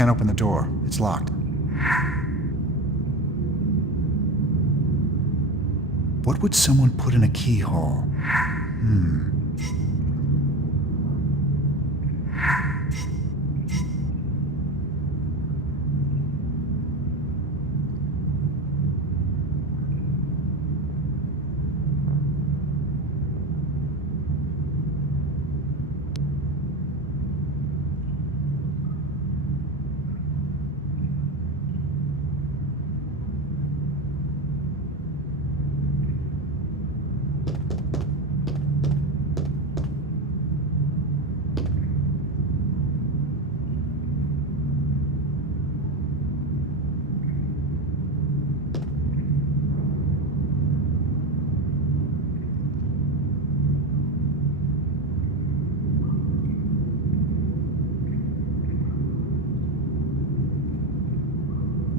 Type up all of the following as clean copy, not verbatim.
can't open the door. It's locked. What would someone put in a keyhole?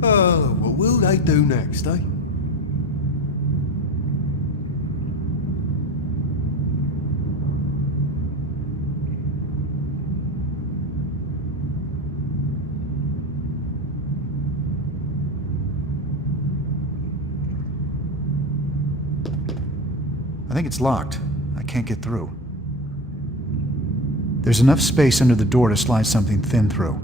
Oh, what will they do next, eh? I think it's locked. I can't get through. There's enough space under the door to slide something thin through.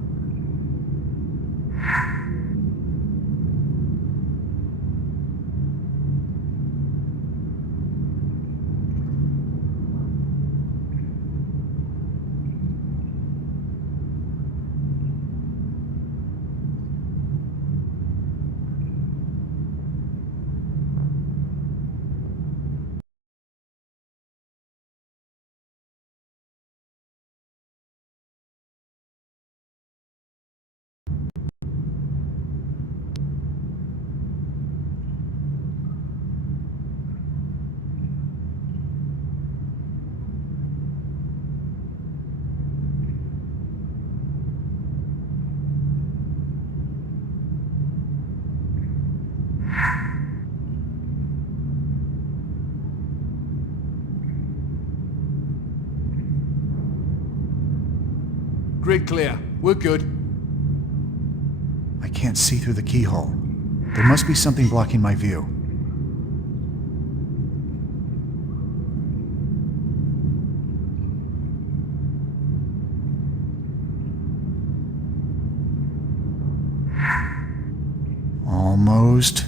Grid clear. We're good. I can't see through the keyhole. There must be something blocking my view. Almost.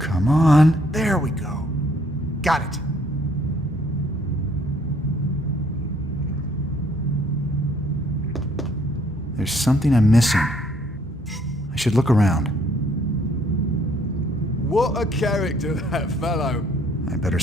Come on. There we go. Got it. There's something I'm missing. I should look around. What a character, that fellow. I better...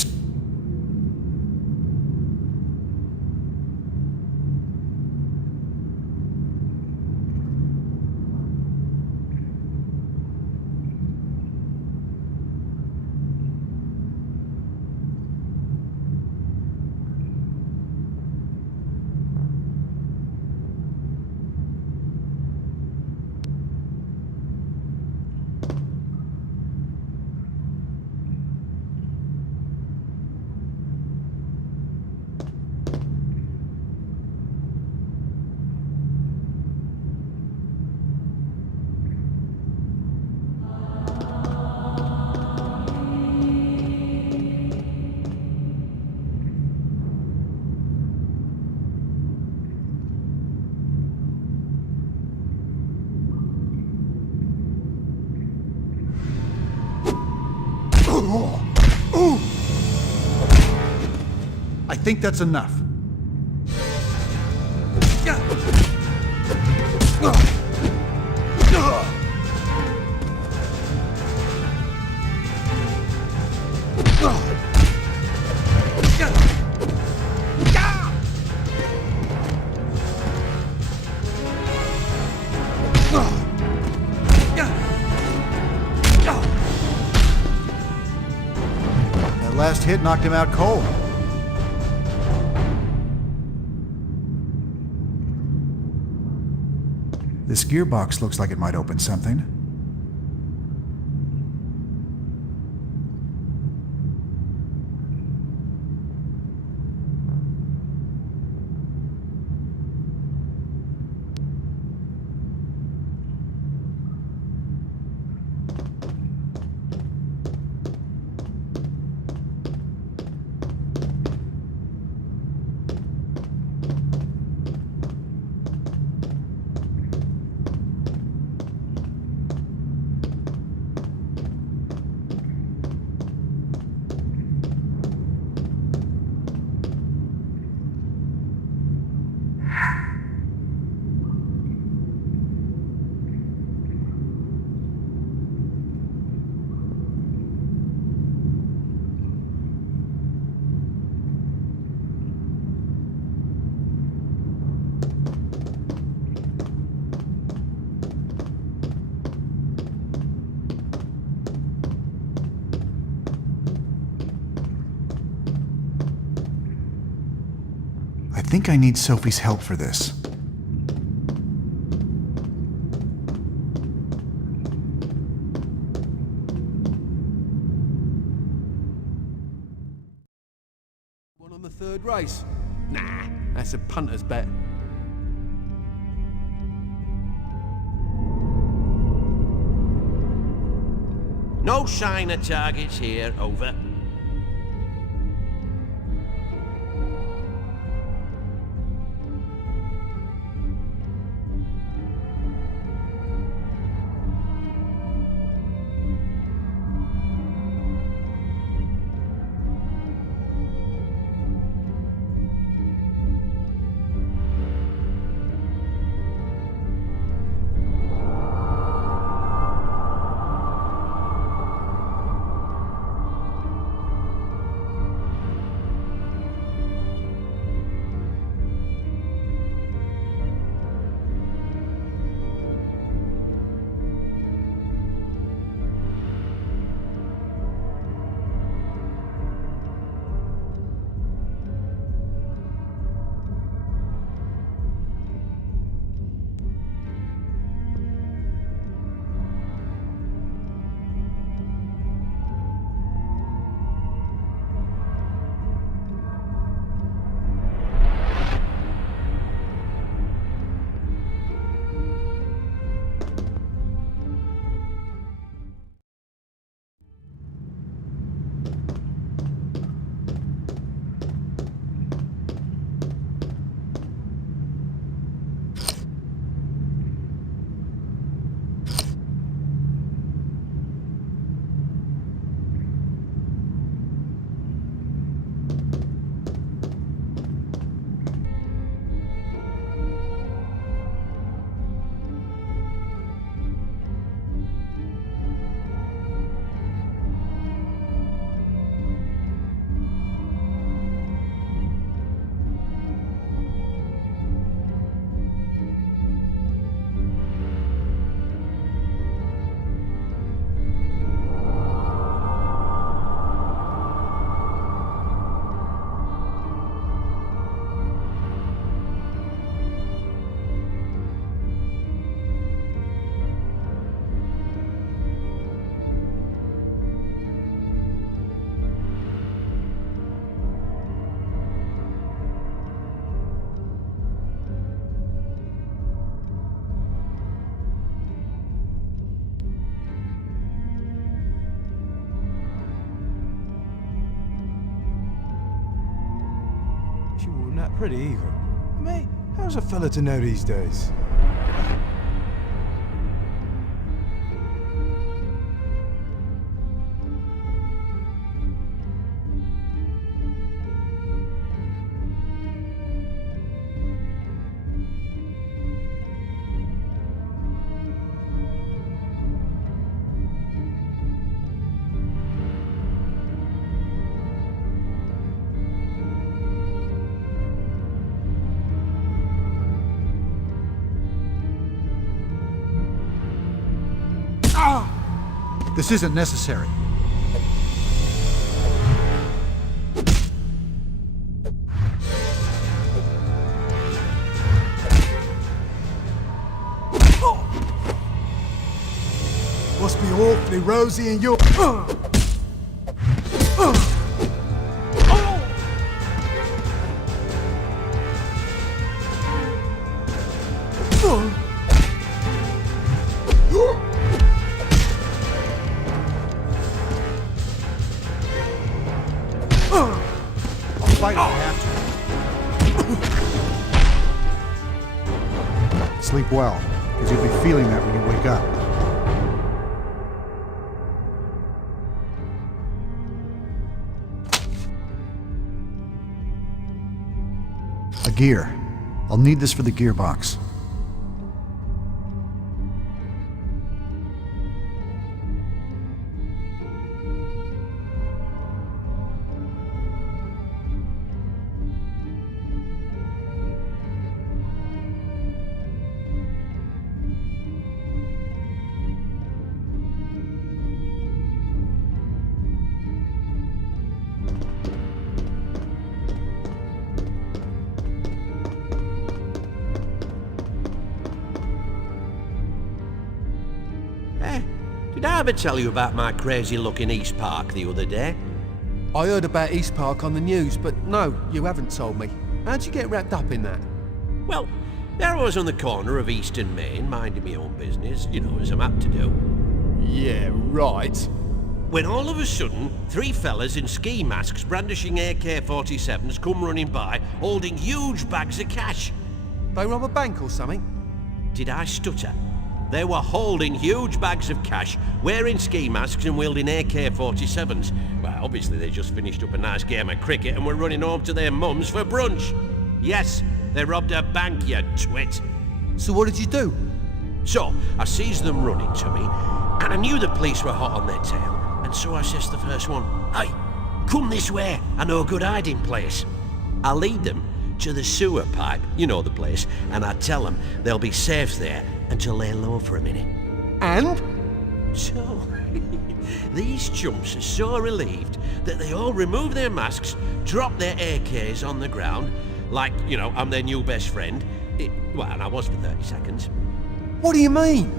I think that's enough. That last hit knocked him out cold. This gearbox looks like it might open something. think I need Sophie's help for this. One on the third race? Nah, that's a punter's bet. No sign of targets here, over. She wasn't that pretty either. Mate, how's a fella to know these days? This isn't necessary. Must be awfully rosy in your... I'll fight if I have to. Sleep well, because you'll be feeling that when you wake up. A gear. I'll need this for the gearbox. Did I ever tell you about my crazy-looking East Park the other day? I heard about East Park on the news, but no, you haven't told me. How'd you get wrapped up in that? Well, there I was on the corner of Eastern Main, minding my own business, you know, as I'm apt to do. Yeah, right. When all of a sudden, 3 fellas in ski masks brandishing AK-47s come running by, holding huge bags of cash. They rob a bank or something? Did I stutter? They were holding huge bags of cash, wearing ski masks and wielding AK-47s. Well, obviously they just finished up a nice game of cricket and were running home to their mums for brunch. Yes, they robbed a bank, you twit. So what did you do? So, I sees them running to me, and I knew the police were hot on their tail. And so I says to the first one, "Hey, come this way, I know a good hiding place." I lead them to the sewer pipe, you know the place, and I tell them they'll be safe there until lay low for a minute. And? So, these chumps are so relieved that they all remove their masks, drop their AKs on the ground, like, you know, I'm their new best friend. Well, and I was for 30 seconds. What do you mean?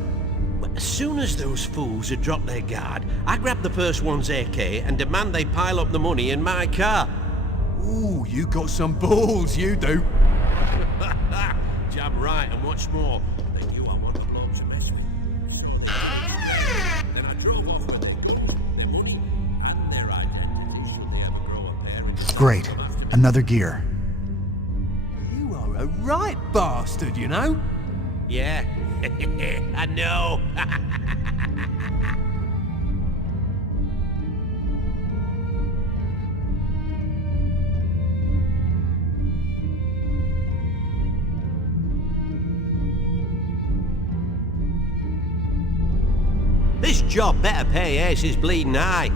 Well, as soon as those fools had dropped their guard, I grabbed the first one's AK and demand they pile up the money in my car. Ooh, you got some balls, you do. Jam right, and what's more, they knew I wanted a bloke to mess with. Then I drove off with their money and their identity should they ever grow a pair. Great. Another gear. You are a right bastard, you know? Yeah, I know. This job better pay Ace's bleeding eye.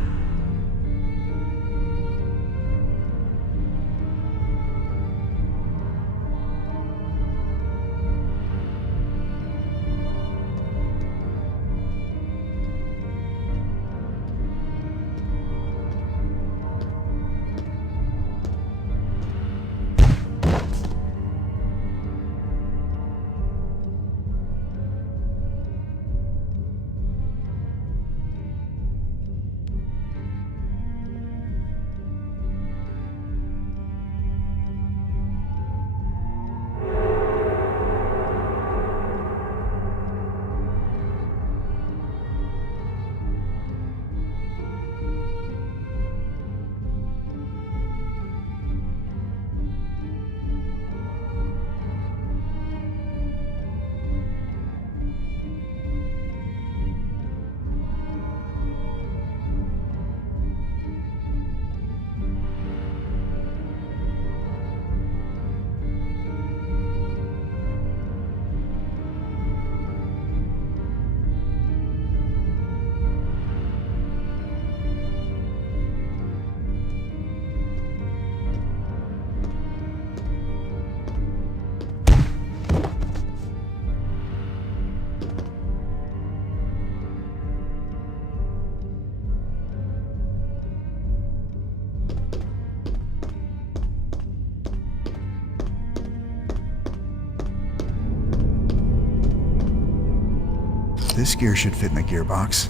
This gear should fit in the gearbox.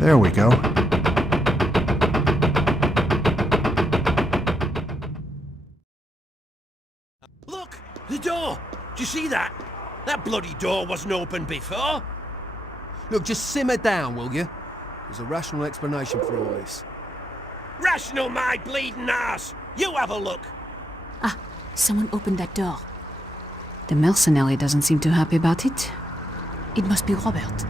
There we go. Look! The door! Do you see that? That bloody door wasn't open before. Look, just simmer down, will you? There's a rational explanation for all this. Rational, my bleeding ass! You have a look! Ah, someone opened that door. The mercenary doesn't seem too happy about it. It must be Robert.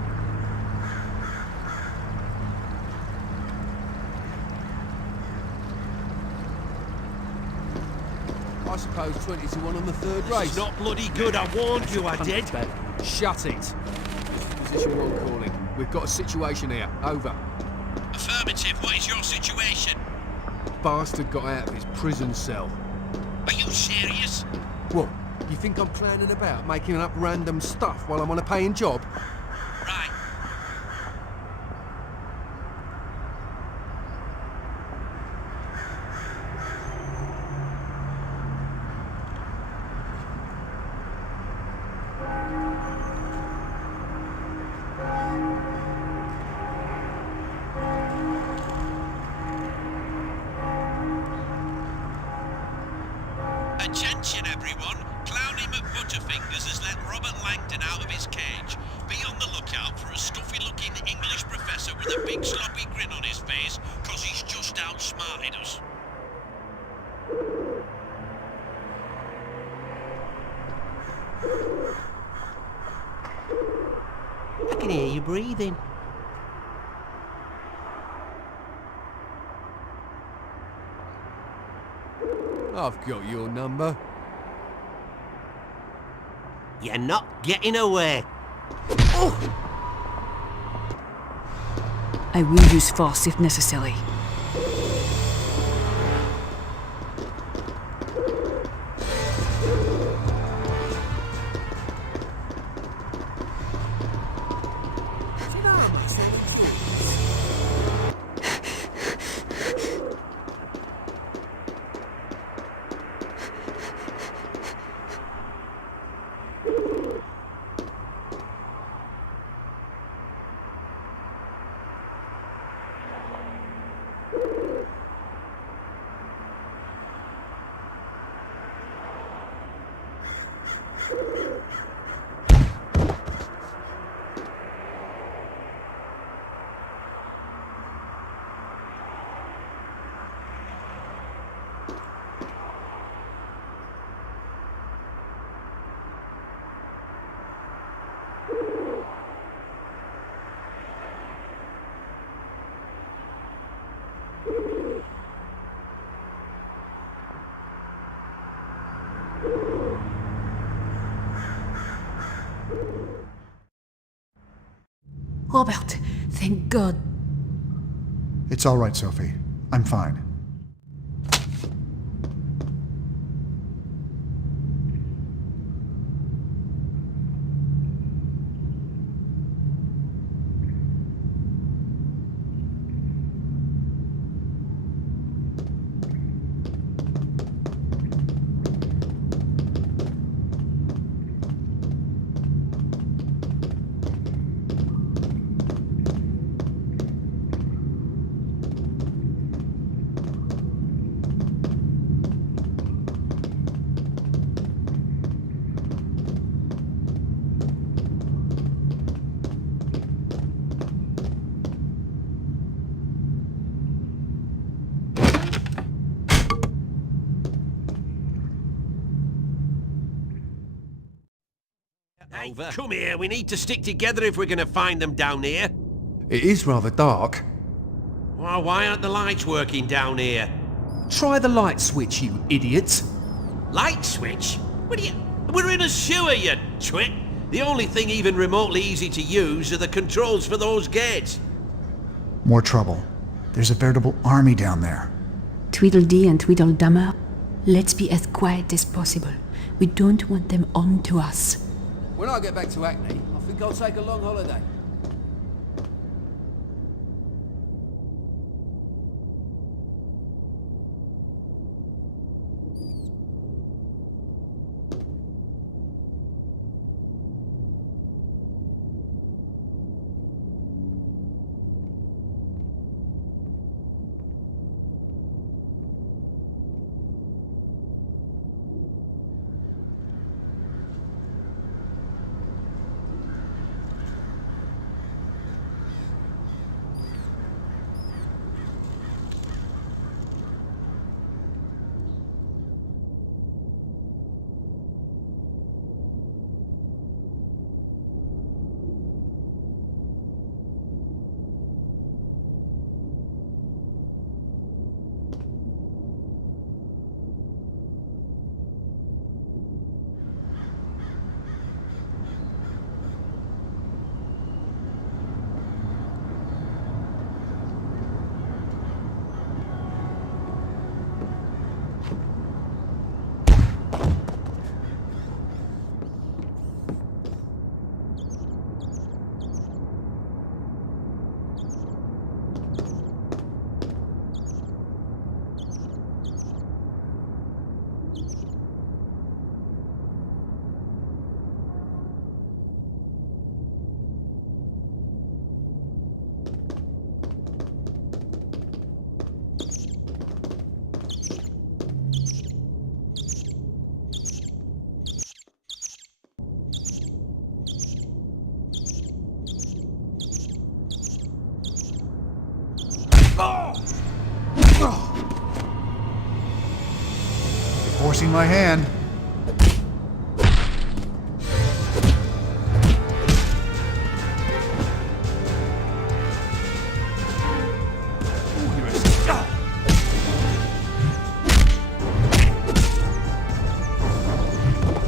I suppose 20 to 1 on the third race. It's not bloody good, I warned you I did. Shut it. Position 1 calling. We've got a situation here. Over. Affirmative, what is your situation? Bastard got out of his prison cell. Are you serious? What? You think I'm planning about making up random stuff while I'm on a paying job? Right. Attention everyone, Clowny McButterfingers has let Robert Langdon out of his cage. Be on the lookout for a stuffy looking English professor with a big sloppy grin on his face, cause he's just outsmarted us. I can hear you breathing. I've got your number. You're not getting away. I will use force if necessary. Robert, thank God. It's all right, Sophie. I'm fine. Hey, come here, we need to stick together if we're gonna find them down here. It is rather dark. Well, why aren't the lights working down here? Try the light switch, you idiots. Light switch? We're in a sewer, you twit. The only thing even remotely easy to use are the controls for those gates. More trouble. There's a veritable army down there. Tweedledee and Tweedledummer, let's be as quiet as possible. We don't want them on to us. When I get back to Acne, I think I'll take a long holiday. Forcing my hand.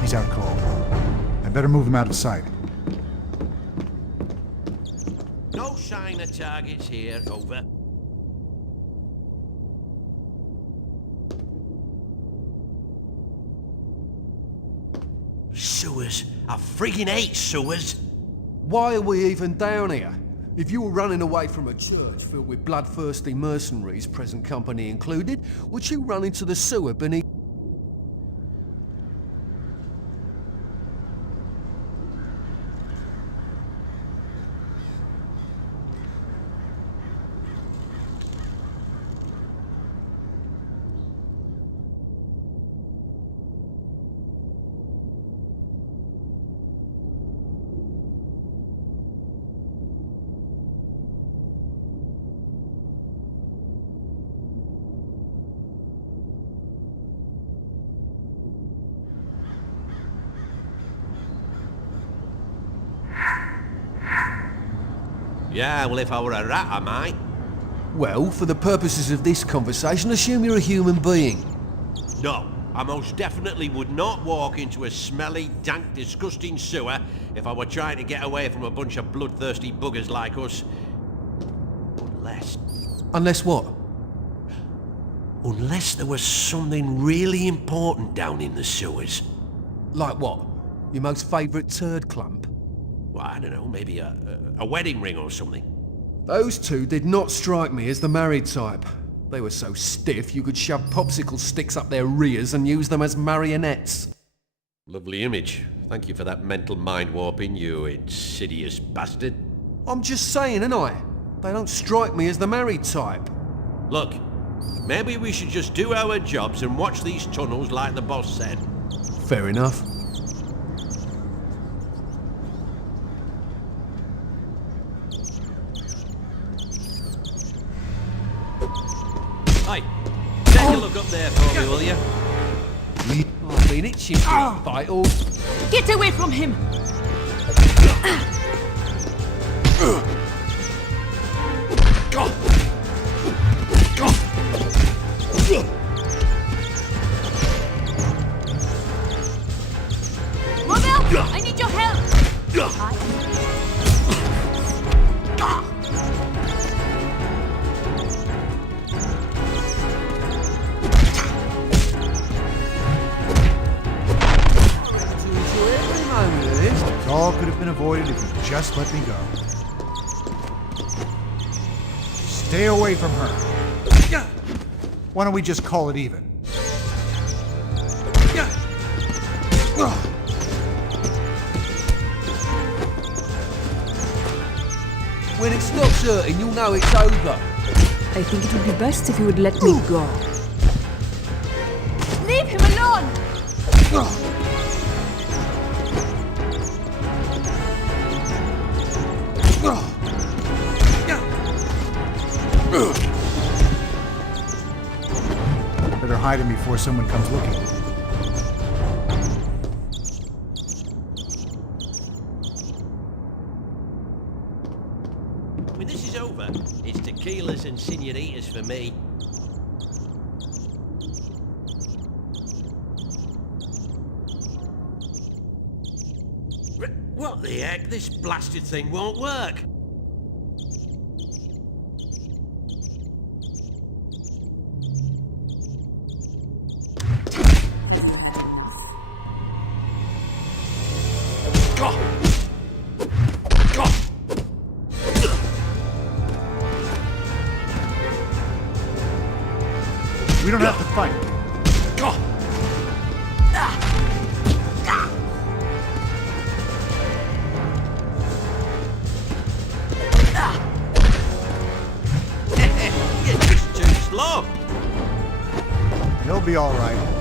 He's out cold. I better move him out of sight. No sign of targets here, over. Sewers. I friggin' hate sewers. Why are we even down here? If you were running away from a church filled with bloodthirsty mercenaries, present company included, would you run into the sewer beneath? Yeah, well, if I were a rat, I might. Well, for the purposes of this conversation, assume you're a human being. No, I most definitely would not walk into a smelly, dank, disgusting sewer if I were trying to get away from a bunch of bloodthirsty buggers like us. Unless... Unless what? Unless there was something really important down in the sewers. Like what? Your most favourite turd clump? Well, I don't know, maybe a wedding ring or something. Those two did not strike me as the married type. They were so stiff you could shove popsicle sticks up their rears and use them as marionettes. Lovely image. Thank you for that mental mind warping, you insidious bastard. I'm just saying, ain't I? They don't strike me as the married type. Look, maybe we should just do our jobs and watch these tunnels like the boss said. Fair enough. Hey, take a look up there for me, will you? I've been itching for a bite or... Get away from him! Robert, I need your help! All could have been avoided if you just let me go. Stay away from her. Why don't we just call it even? When it stops hurting, you'll know it's over. I think it would be best if you would let me go. Leave him alone! Better hide him before someone comes looking. When this is over, it's tequilas and senoritas for me. What the heck? This blasted thing won't work. We don't have to fight. be all right.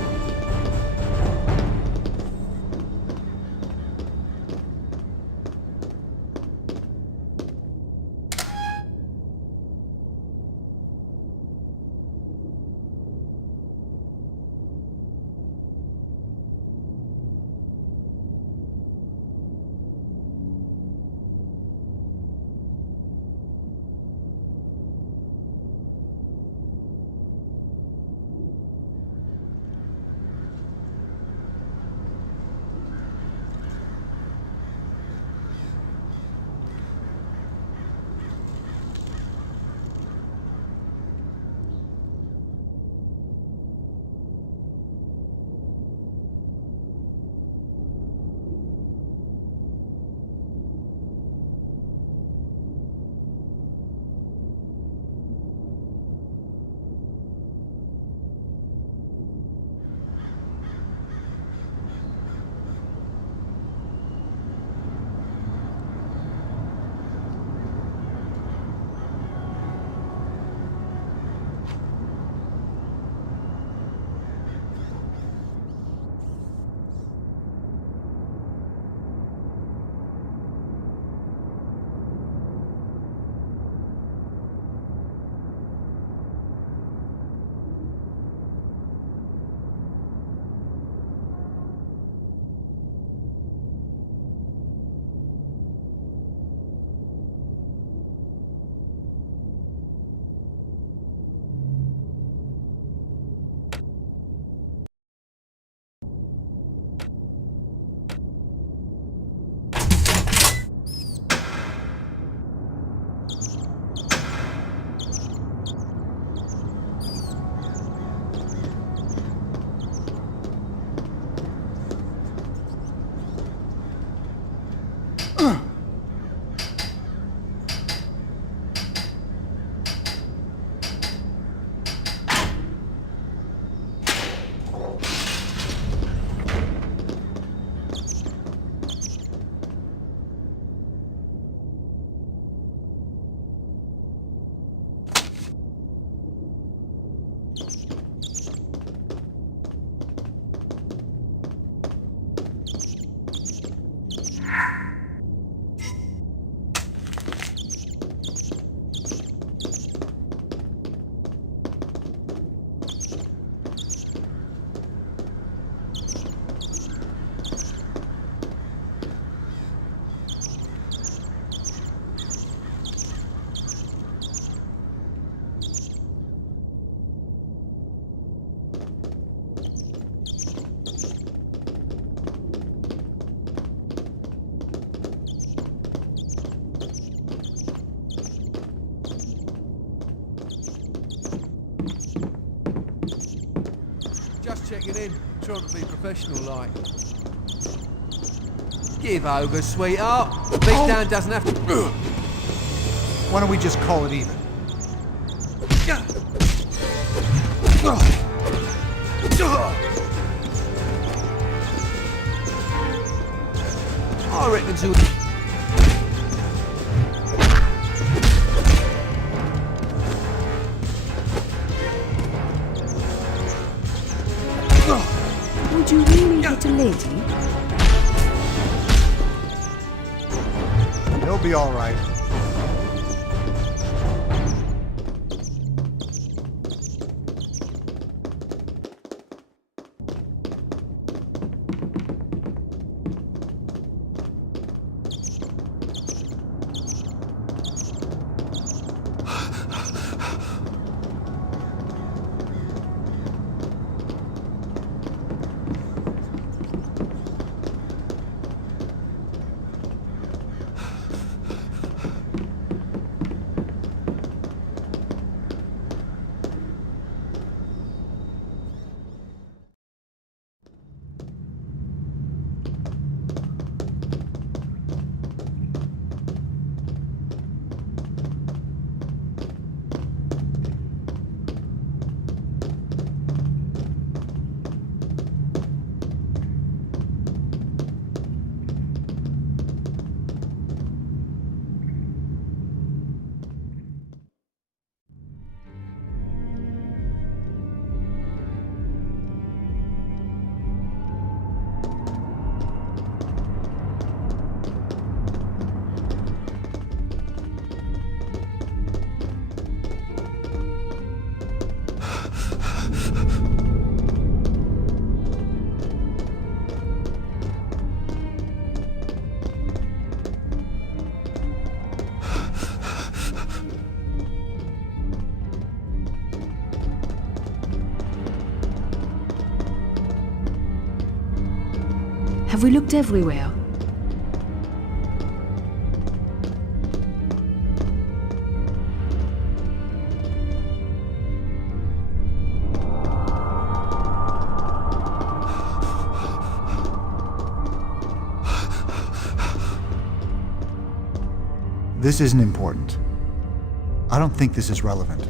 Just checking in, trying to be professional like. Give over, sweetheart. The beat down doesn't have to... Why don't we just call it even? I reckon to... Would you really hit a lady? He'll be all right. Have we looked everywhere? This isn't important. I don't think this is relevant.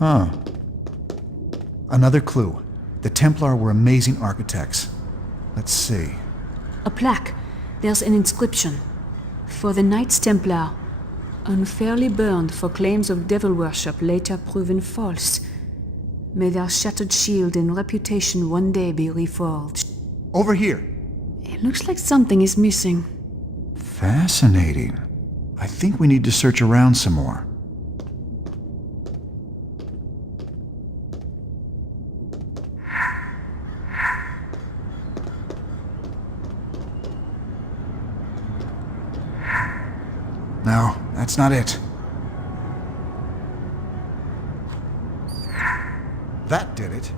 Huh. Another clue. The Templar were amazing architects. Let's see. A plaque. There's an inscription. For the Knights Templar, unfairly burned for claims of devil worship later proven false. May their shattered shield and reputation one day be reforged. Over here. It looks like something is missing. Fascinating. I think we need to search around some more. No, that's not it. That did it.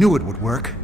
knew it would work.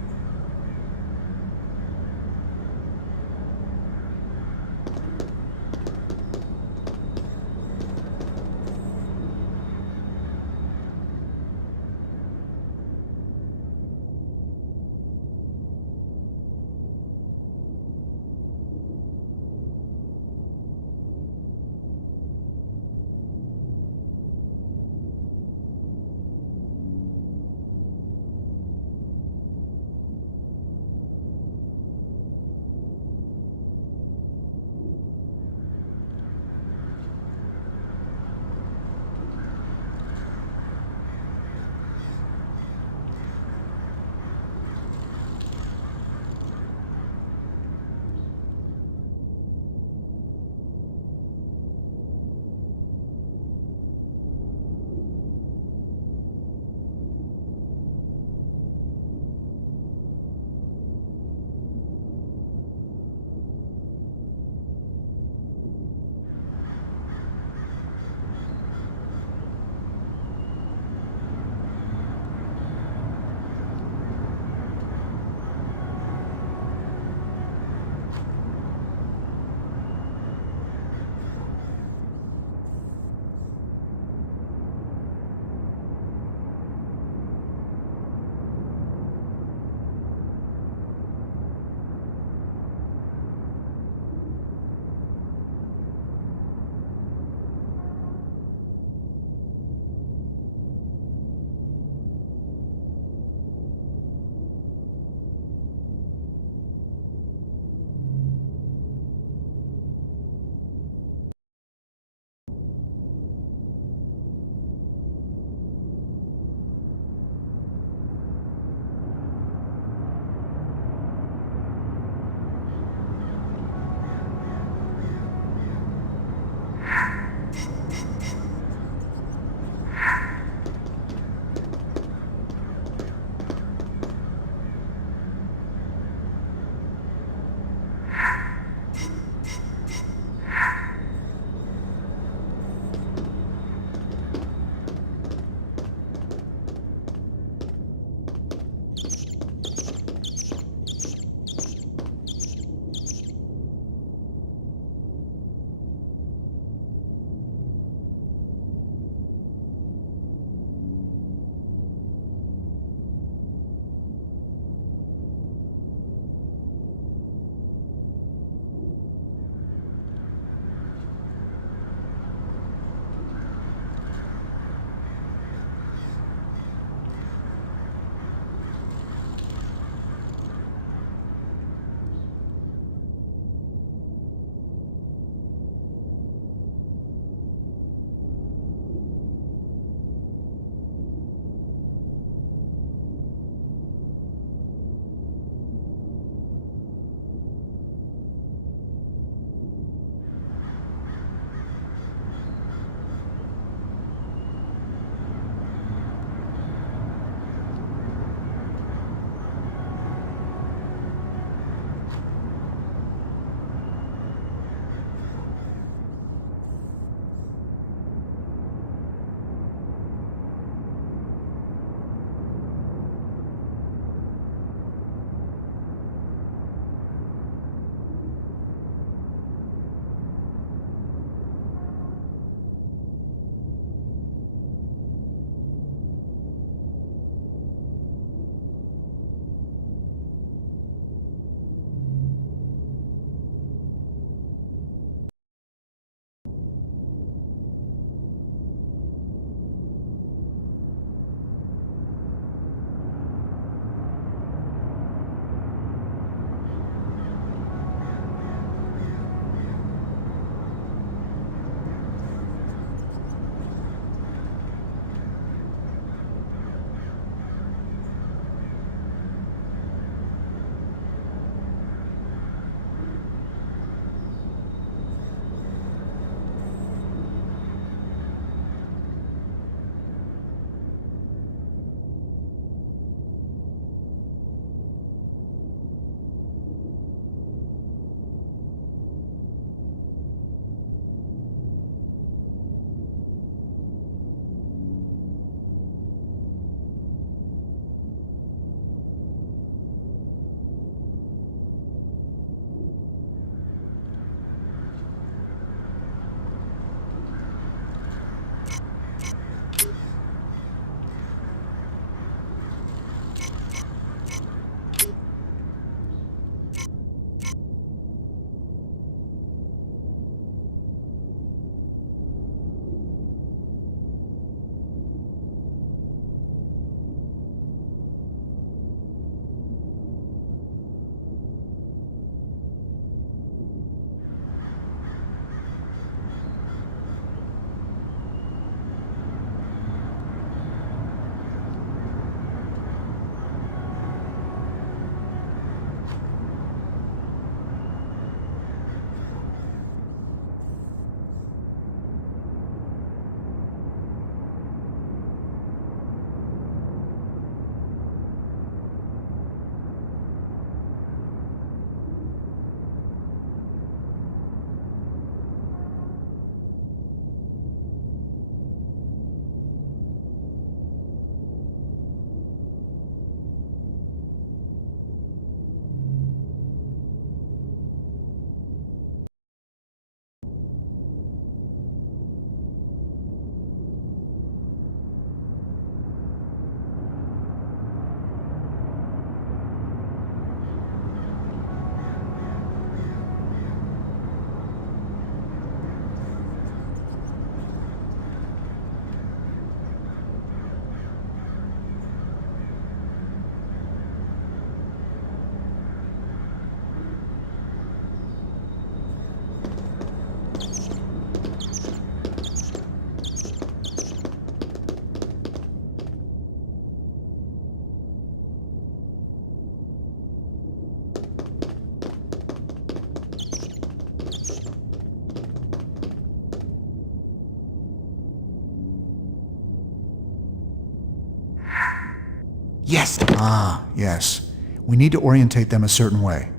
Yes! Ah, yes. We need to orientate them a certain way.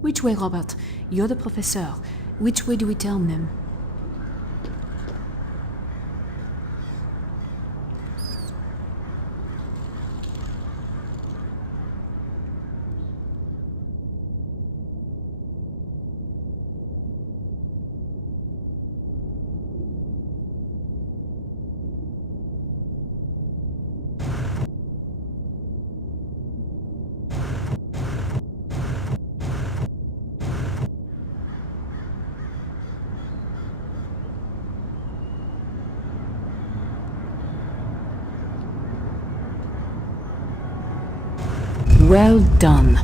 Which way, Robert? You're the professor. Which way do we turn them? Well done.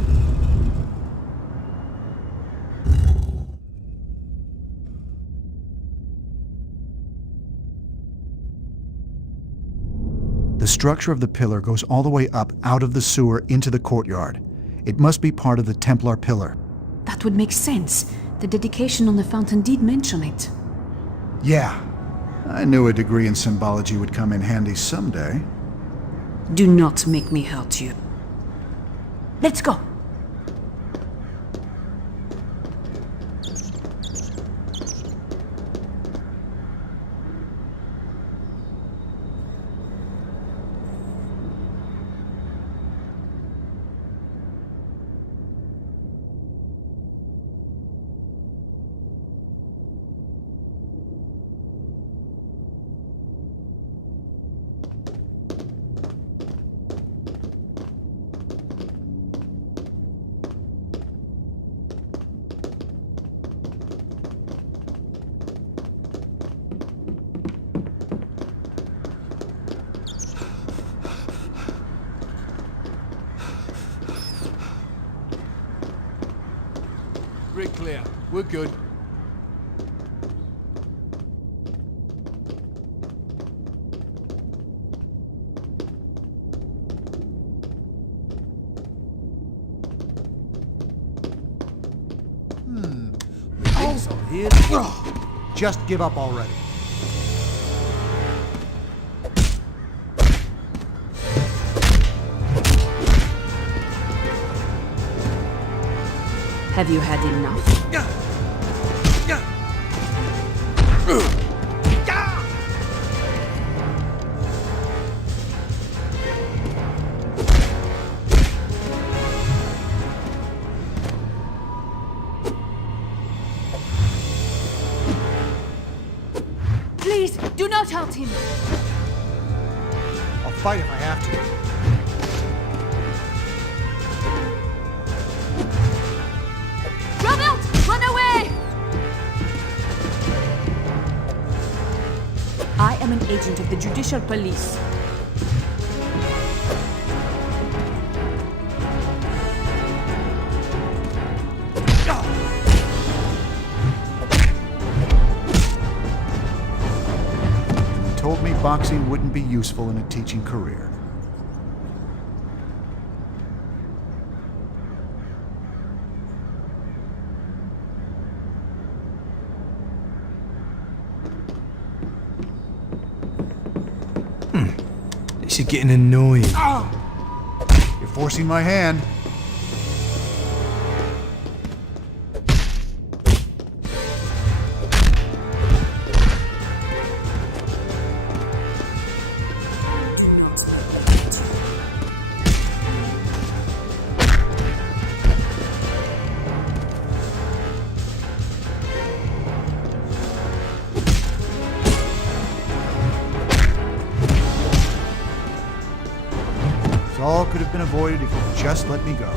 The structure of the pillar goes all the way up out of the sewer into the courtyard. It must be part of the Templar pillar. That would make sense. The dedication on the fountain did mention it. Yeah. I knew a degree in symbology would come in handy someday. Do not make me hurt you. Let's go. Grid clear. We're good. These are here. Just give up already. Have you had enough? Please, do not hurt him! I'll fight if I have to. Robert, run away! I am an agent of the Judicial Police. Told me boxing wouldn't be useful in a teaching career. This is getting annoying. You're forcing my hand. This all could have been avoided if you'd just let me go.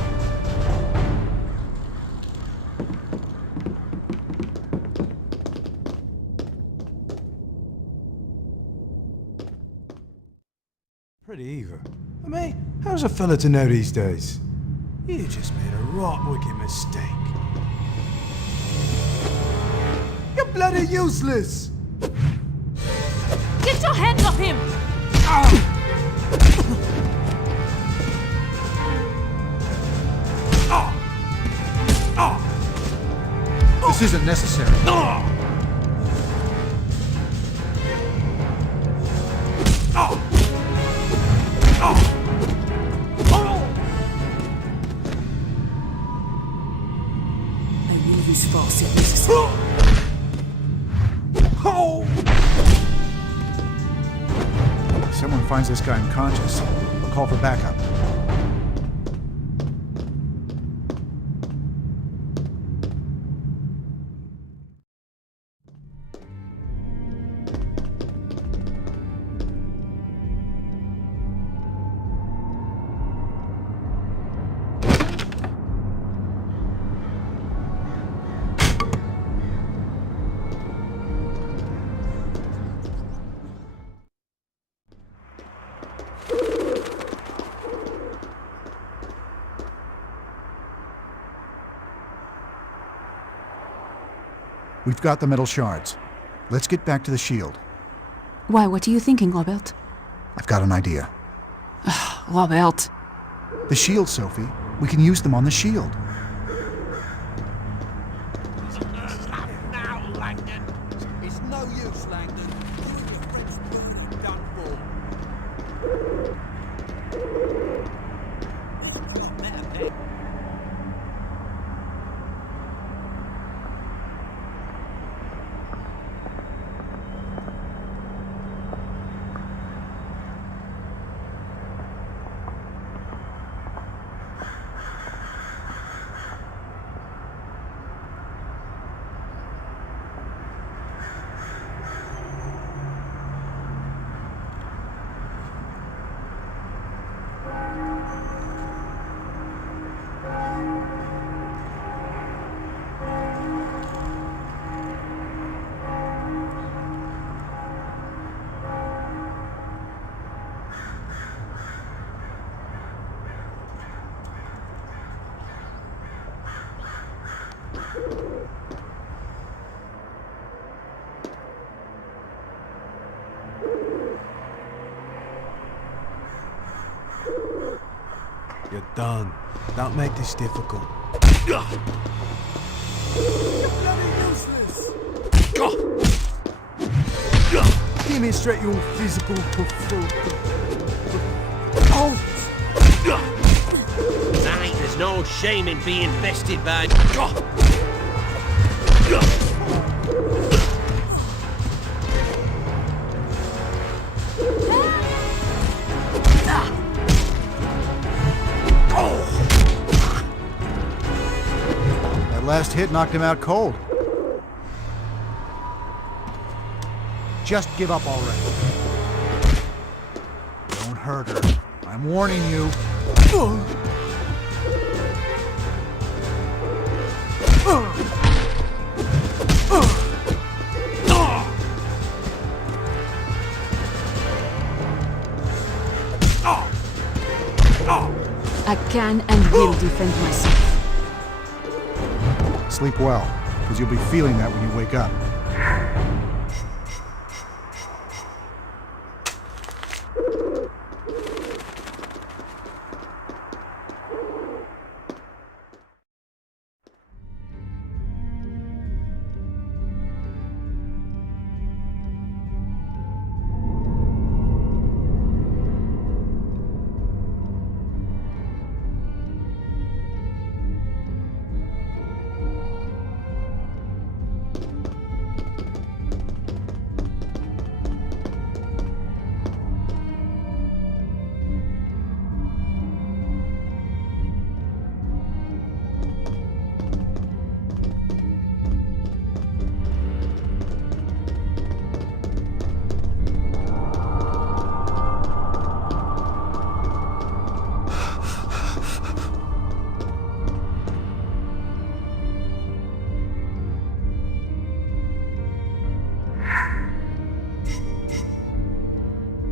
Pretty eager. I mean, how's a fella to know these days? You just made a right wicked mistake. You're bloody useless! Get your hands off him! This isn't necessary. use force if necessary. If someone finds this guy unconscious, they'll call for backup. We've got the metal shards. Let's get back to the shield. Why, what are you thinking, Robert? I've got an idea. Robert. The shield, Sophie. We can use them on the shield. Now, Langdon. It's no use, Langdon. Your friend's perfectly done for. You're done. Don't make this difficult. You're bloody useless! Demonstrate your physical performance. Oh! Aye, there's no shame in being bested by... That last hit knocked him out cold. Just give up already. Don't hurt her. I'm warning you. I can and will defend myself. Sleep well, because you'll be feeling that when you wake up.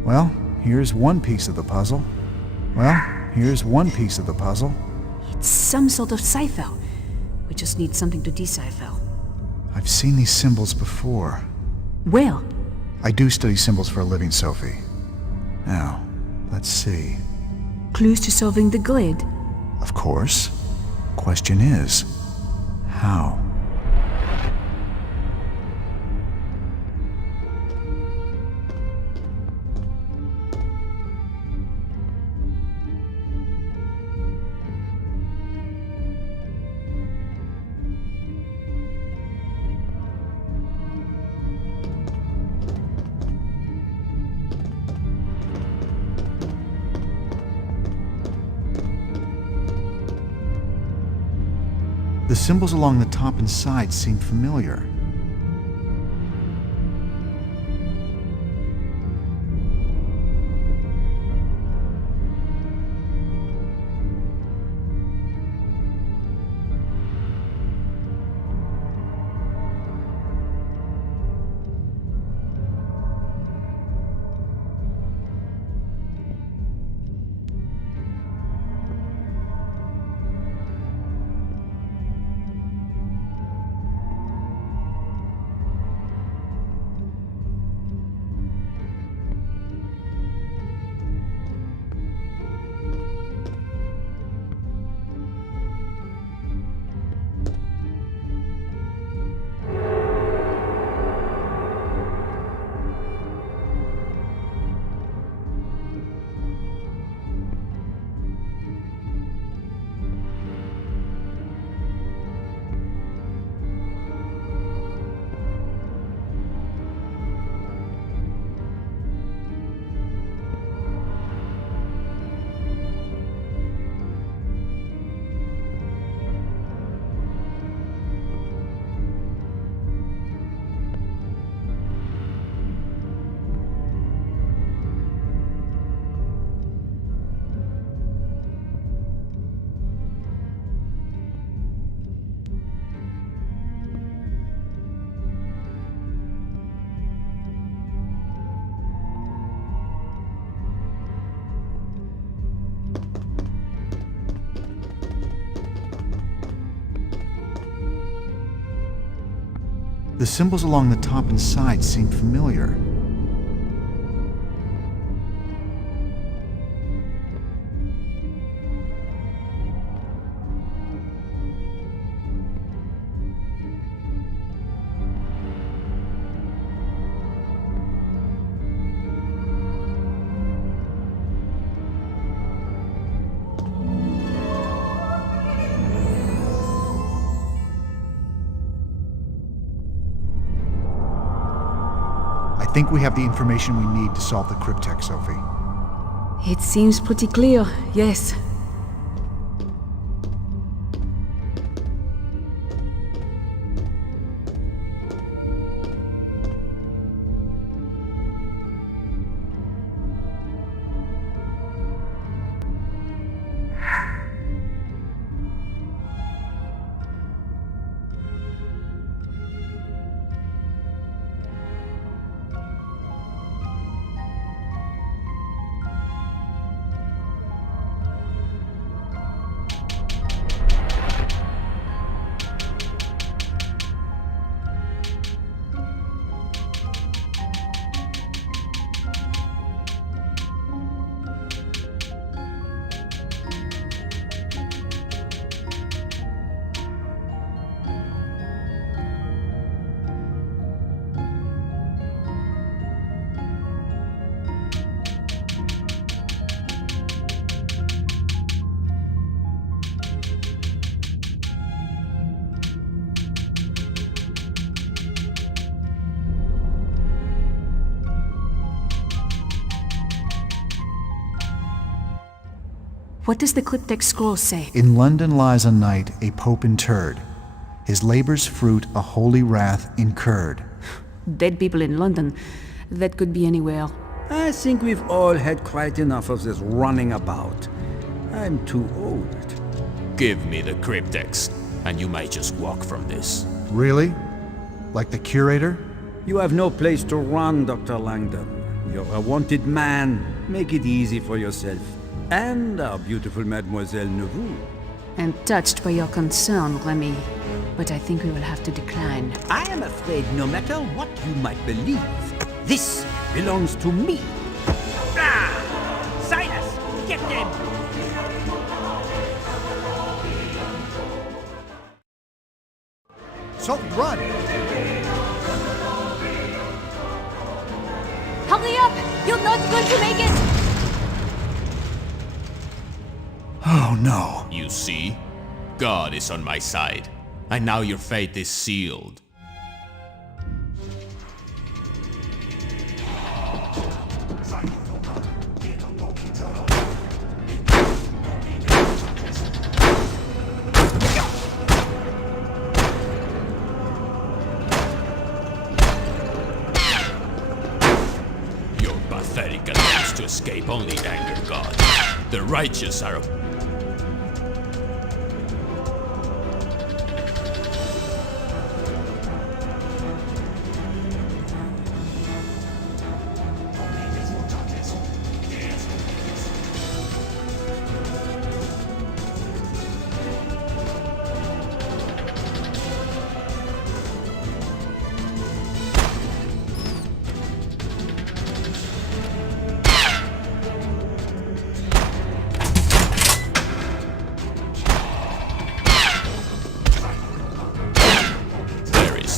Well, here's one piece of the puzzle. It's Some sort of cipher. We just need something to decipher. I've seen these symbols before. Well, I do study symbols for a living, Sophie. Now, let's see. clues to solving the grid. Of course. Question is, how? The symbols along the top and sides seem familiar. The symbols along the top and sides seem familiar. I think we have the information we need to solve the cryptex, Sophie. It seems pretty clear, yes. What does the cryptex scroll say? In London lies a knight, a pope interred. His labor's fruit, a holy wrath incurred. Dead people in London. That could be anywhere. I think we've all had quite enough of this running about. I'm too old. Give me the cryptex, and you might just walk from this. Really? Like the curator? You have no place to run, Dr. Langdon. You're a wanted man. Make it easy for yourself. And our beautiful Mademoiselle Neveu. I'm touched by your concern, Remy, but I think we will have to decline. I am afraid no matter what you might believe, this belongs to me. Silas, get them! Sophie, run! Hurry up! You're not going to make it! Oh no. You see? God is on my side. And now your fate is sealed. to escape only anger, God. The righteous are...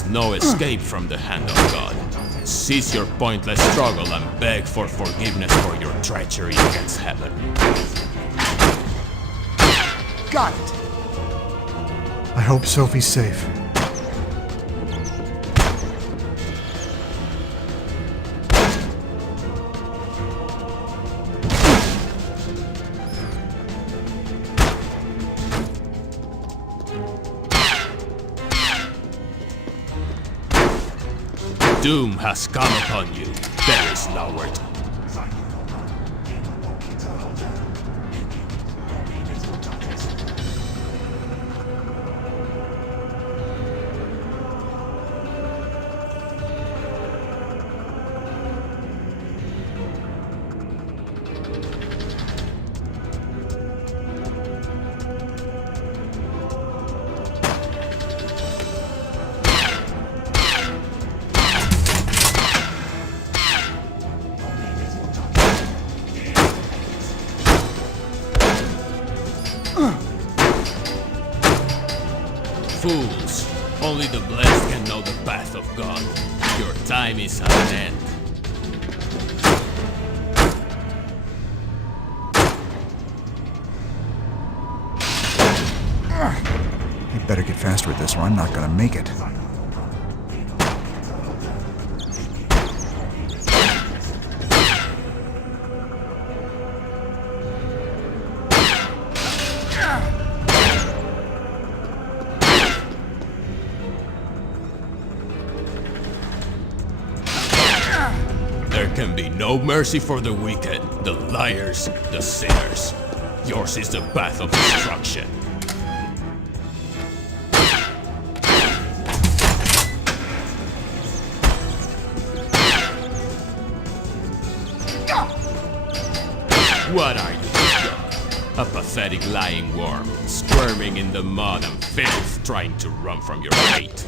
No escape from the hand of God. Cease your pointless struggle and beg for forgiveness for your treachery against heaven. Got it! I hope Sophie's safe. Doom has come upon you. There is nowhere to... Fools! Only the blessed can know the path of God. Your time is at an end. You better get faster at this or I'm not gonna make it. There can be no mercy for the wicked, the liars, the sinners. Yours is the path of destruction. What are you, God? A pathetic lying worm, squirming in the mud and filth, trying to run from your fate.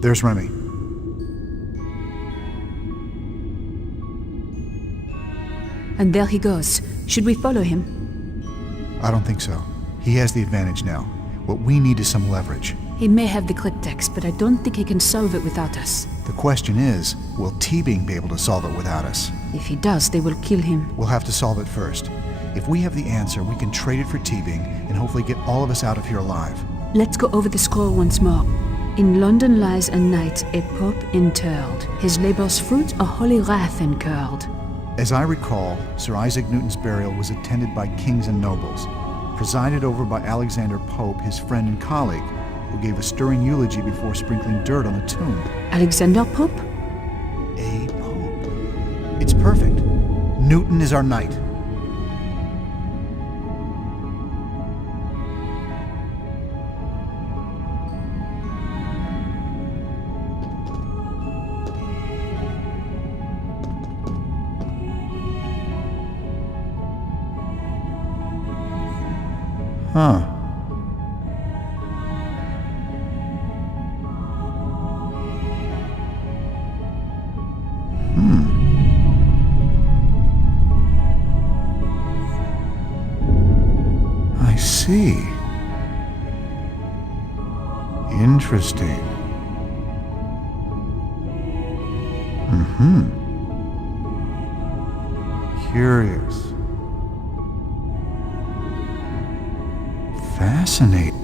There's Remy. And there he goes. Should we follow him? I don't think so. He has the advantage now. What we need is some leverage. He may have the cryptex, but I don't think he can solve it without us. The question is, will T-Bing be able to solve it without us? If he does, they will kill him. We'll have to solve it first. If we have the answer, we can trade it for T-Bing and hopefully get all of us out of here alive. Let's go over the scroll once more. In London lies a knight, a pope interred. His labour's fruit a holy wrath incurred. As I recall, Sir Isaac Newton's burial was attended by kings and nobles, presided over by Alexander Pope, his friend and colleague, who gave a stirring eulogy before sprinkling dirt on the tomb. Alexander Pope? A pope. It's perfect. Newton is our knight. Huh. I see. Interesting. Curious. Fascinating.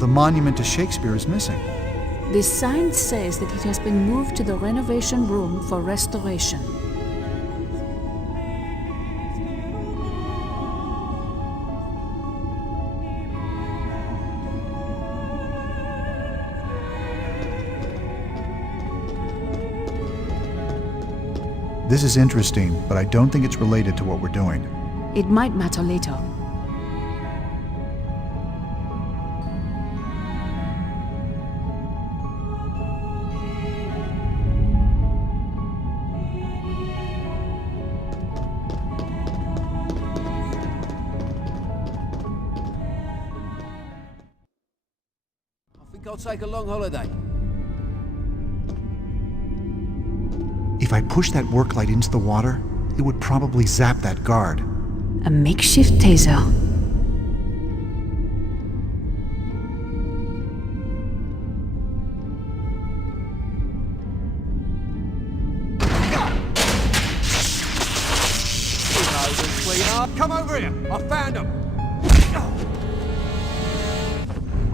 The monument to Shakespeare is missing. The sign says that it has been moved to the renovation room for restoration. This is interesting, but I don't think it's related to what we're doing. It might matter later. I think I'll take a long holiday. If I push that work light into the water, it would probably zap that guard. A makeshift taser. Come over here! I found him!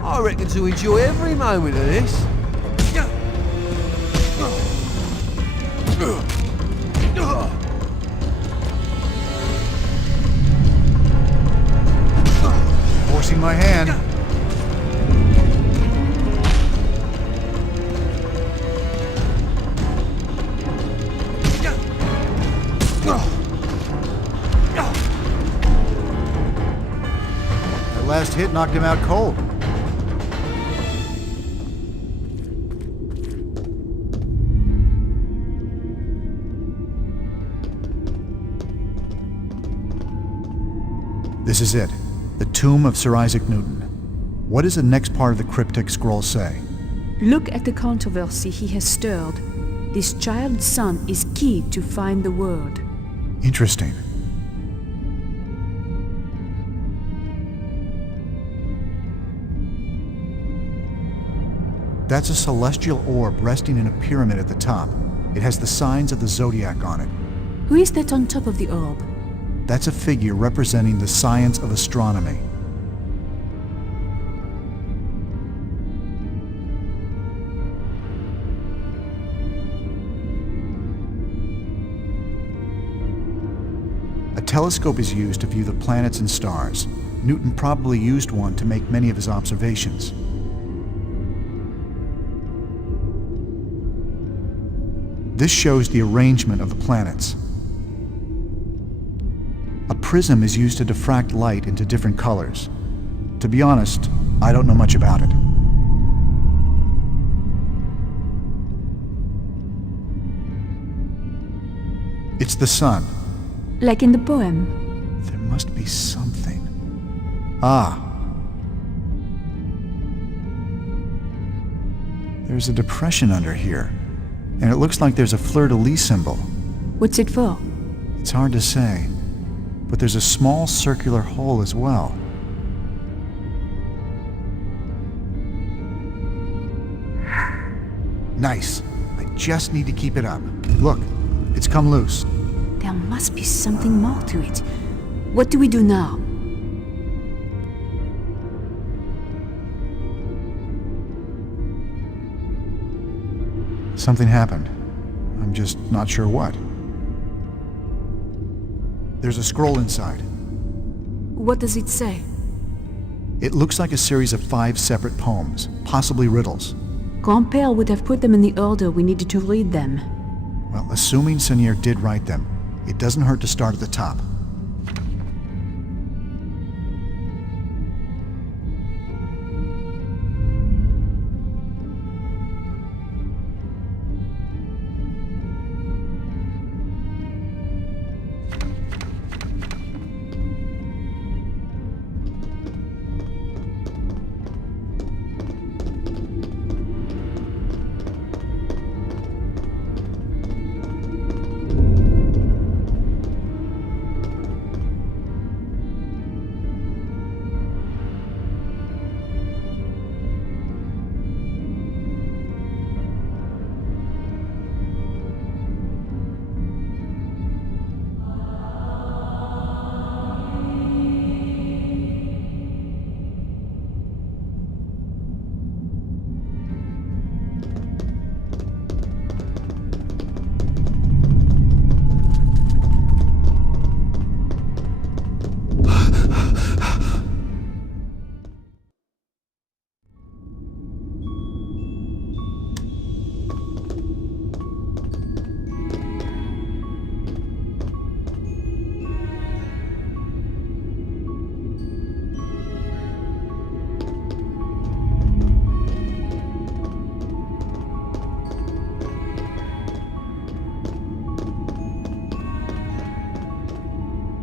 I reckon to enjoy every moment of this. Forcing my hand. That last hit knocked him out cold. This is it. The tomb of Sir Isaac Newton. What does the next part of the cryptic scroll say? Look at the controversy he has stirred. This child's son is key to find the word. Interesting. That's a celestial orb resting in a pyramid at the top. It has the signs of the zodiac on it. Who is that on top of the orb? That's a figure representing the science of astronomy. A telescope is used to view the planets and stars. Newton probably used one to make many of his observations. This shows the arrangement of the planets. A prism is used to diffract light into different colors. To be honest, I don't know much about it. It's the sun. Like in the poem. There must be something. Ah. There's a depression under here, and it looks like there's a fleur-de-lis symbol. What's it for? It's hard to say, but there's a small circular hole as well. Nice. I just need to keep it up. Look, it's come loose. There must be something more to it. What do we do now? Something happened. I'm just not sure what. There's a scroll inside. What does it say? It looks like a series of 5 separate poems, possibly riddles. Grand-père would have put them in the order we needed to read them. Well, assuming Senior did write them, it doesn't hurt to start at the top.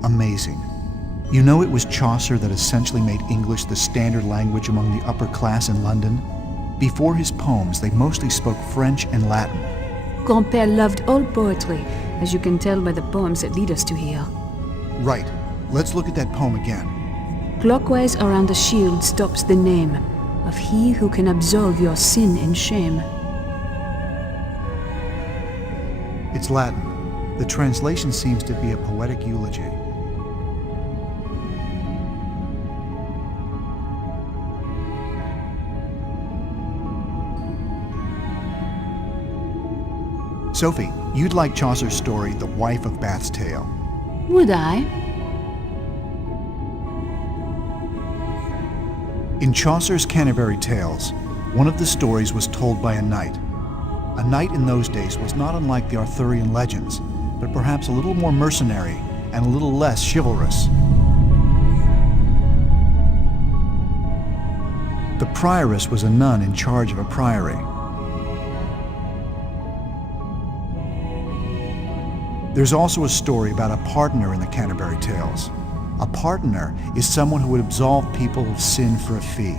Amazing. You know it was Chaucer that essentially made English the standard language among the upper class in London? Before his poems, they mostly spoke French and Latin. Grand-père loved all poetry, as you can tell by the poems that lead us to here. Right. Let's look at that poem again. Clockwise around the shield stops the name of he who can absolve your sin and shame. It's Latin. The translation seems to be a poetic eulogy. Sophie, you'd like Chaucer's story, The Wife of Bath's Tale. Would I? In Chaucer's Canterbury Tales, one of the stories was told by a knight. A knight in those days was not unlike the Arthurian legends, but perhaps a little more mercenary and a little less chivalrous. The prioress was a nun in charge of a priory. There's also a story about a pardoner in the Canterbury Tales. A pardoner is someone who would absolve people of sin for a fee.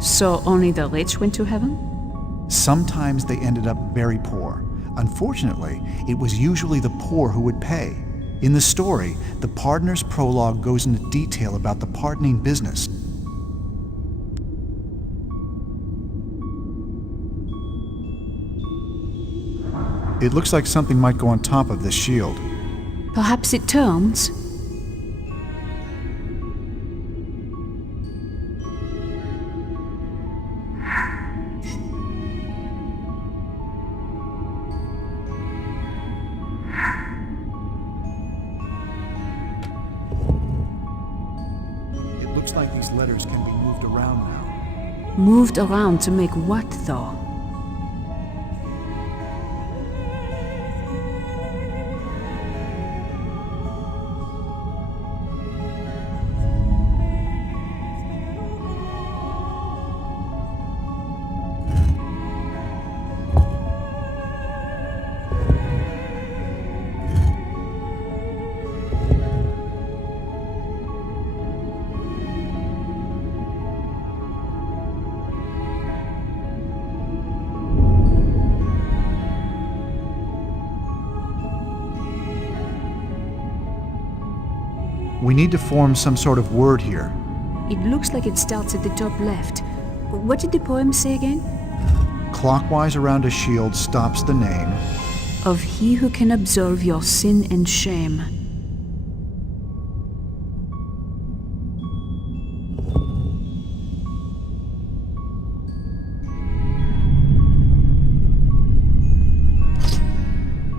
So only the rich went to heaven? Sometimes they ended up very poor. Unfortunately, it was usually the poor who would pay. In the story, the pardoner's prologue goes into detail about the pardoning business. It looks like something might go on top of this shield. Perhaps it turns. Looks like these letters can be moved around now. Moved around to make what, though? We need to form some sort of word here. It looks like it starts at the top left. What did the poem say again? Clockwise around a shield stops the name Of he who can absolve your sin and shame.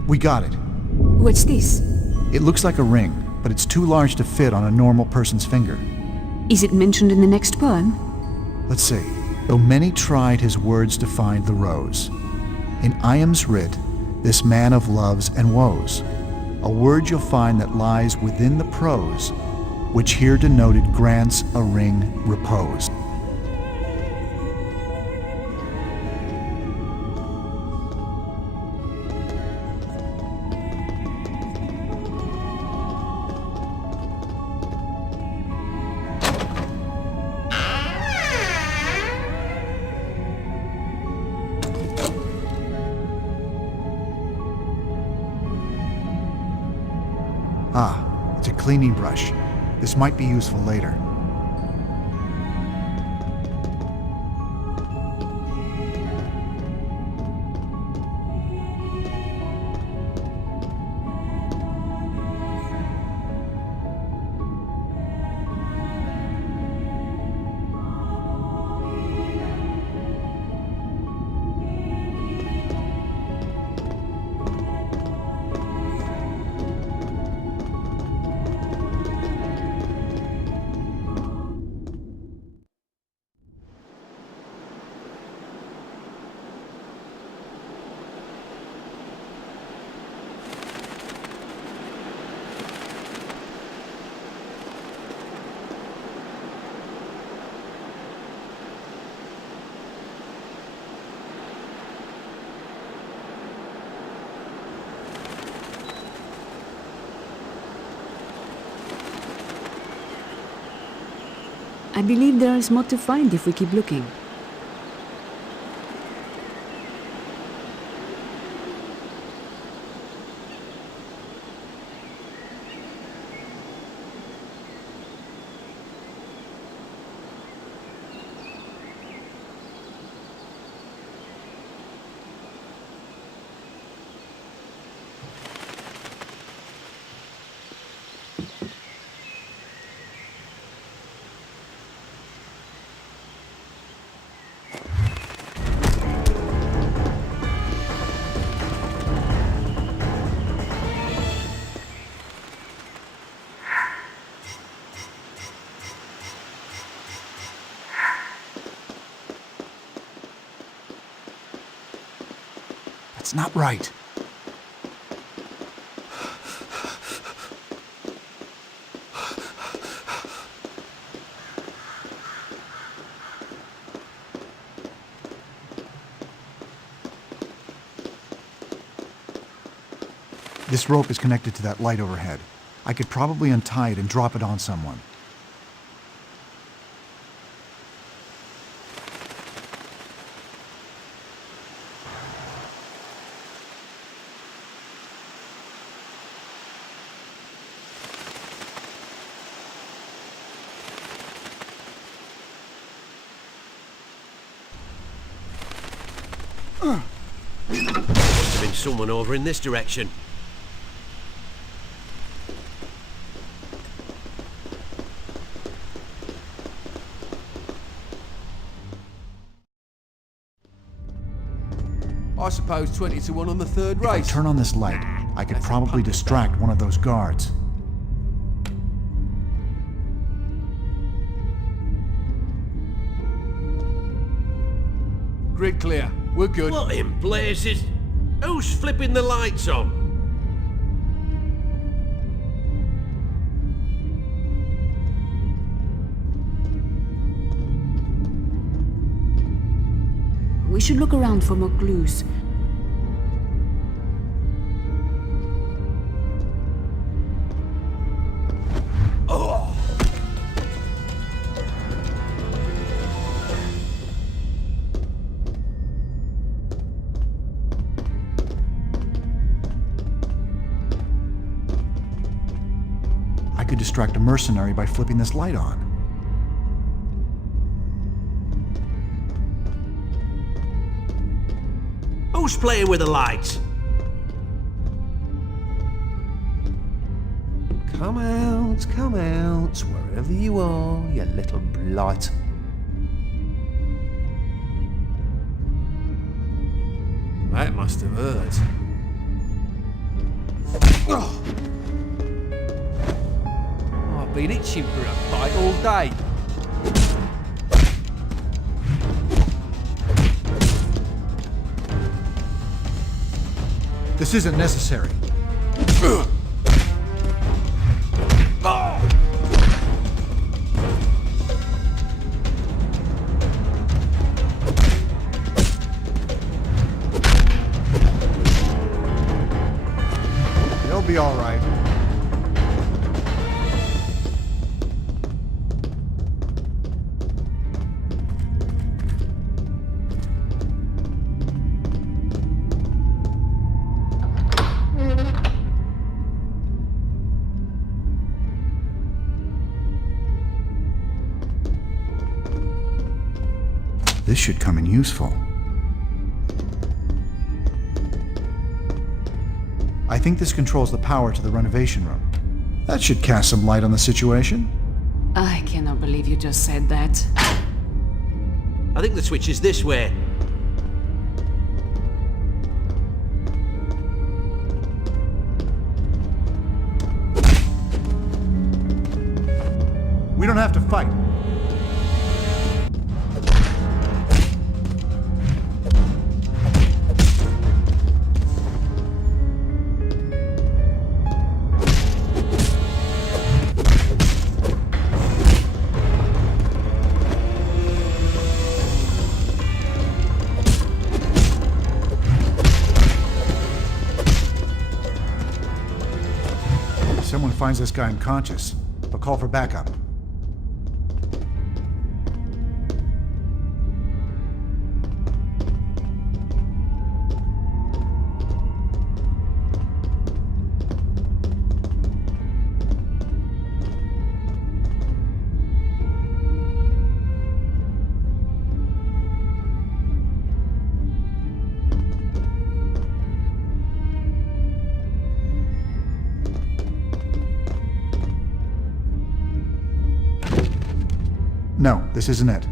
We got it. What's this? It looks like a ring, but it's too large to fit on a normal person's finger. Is it mentioned in the next poem? Let's see. Though many tried his words to find the rose, in Iam's writ, this man of loves and woes, a word you'll find that lies within the prose, which here denoted grants a ring repose. Ah, it's a cleaning brush. This might be useful later. I believe there is more to find if we keep looking. That's not right. This rope is connected to that light overhead. I could probably untie it and drop it on someone. Must have been someone over in this direction. I suppose 20 to 1 on the third If I race. turn on this light, I could probably distract one of those guards. Grid clear. We're good. What in blazes? Who's flipping the lights on? We should look around for more clues. I could distract a mercenary by flipping this light on. Who's playing with the lights? Come out, wherever you are, you little blight. That must have hurt. Oh. I've been itching for a bite all day. This isn't necessary. They'll be all right. This should come in useful. I think this controls the power to the renovation room. That should cast some light on the situation. I cannot believe you just said that. I think the switch is this way. We don't have to fight. If someone finds this guy unconscious, they'll call for backup. No, this isn't it.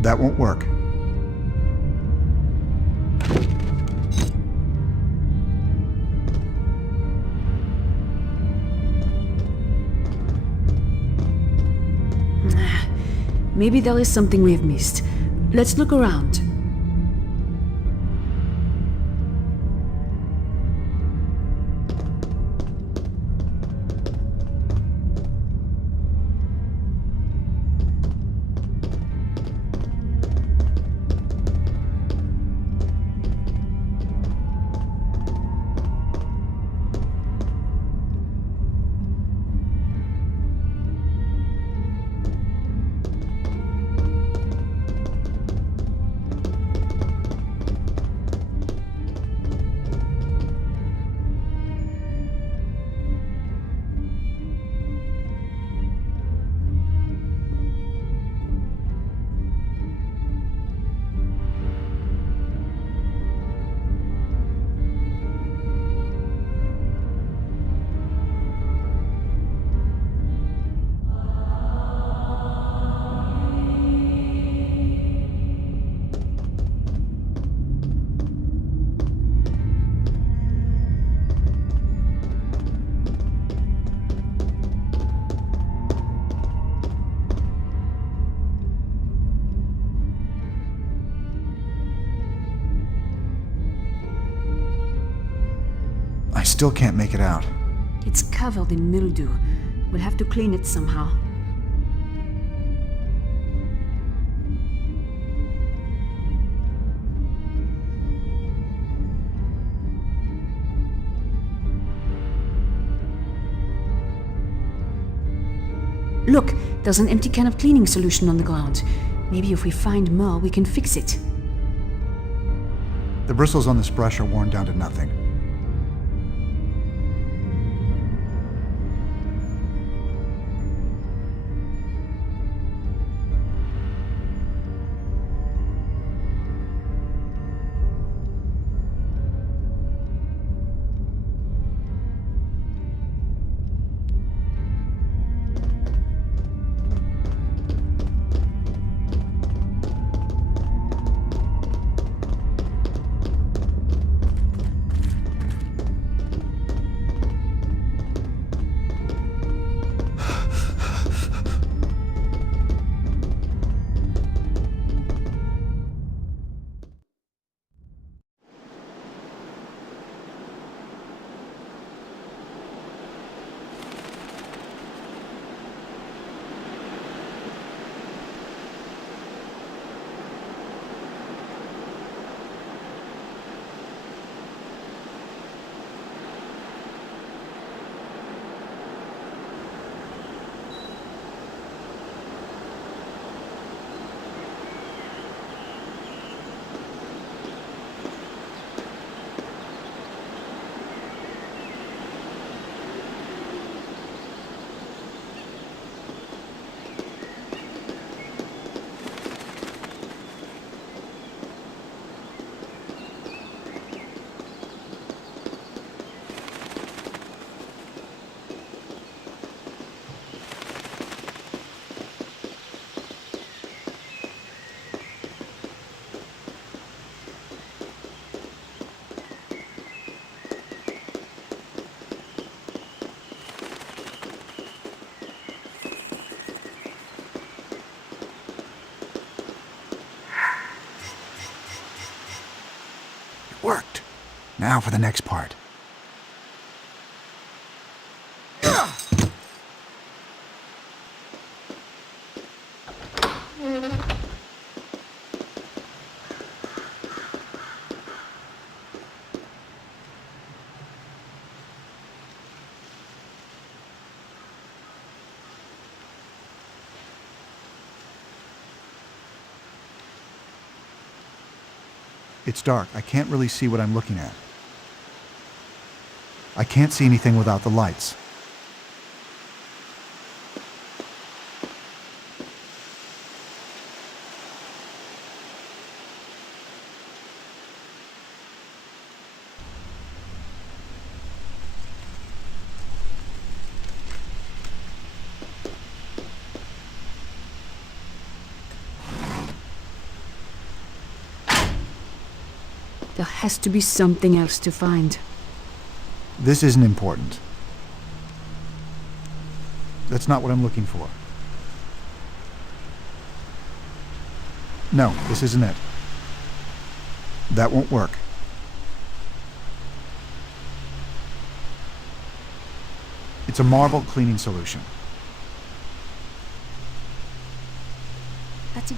That won't work. Maybe there is something we have missed. Let's look around. I still can't make it out. It's covered in mildew. We'll have to clean it somehow. Look, there's an empty can of cleaning solution on the ground. Maybe if we find more, we can fix it. The bristles on this brush are worn down to nothing. Worked. Now for the next part. It's dark. I can't really see what I'm looking at. I can't see anything without the lights. There has to be something else to find. This isn't important. That's not what I'm looking for. No, this isn't it. That won't work. It's a marble cleaning solution. That's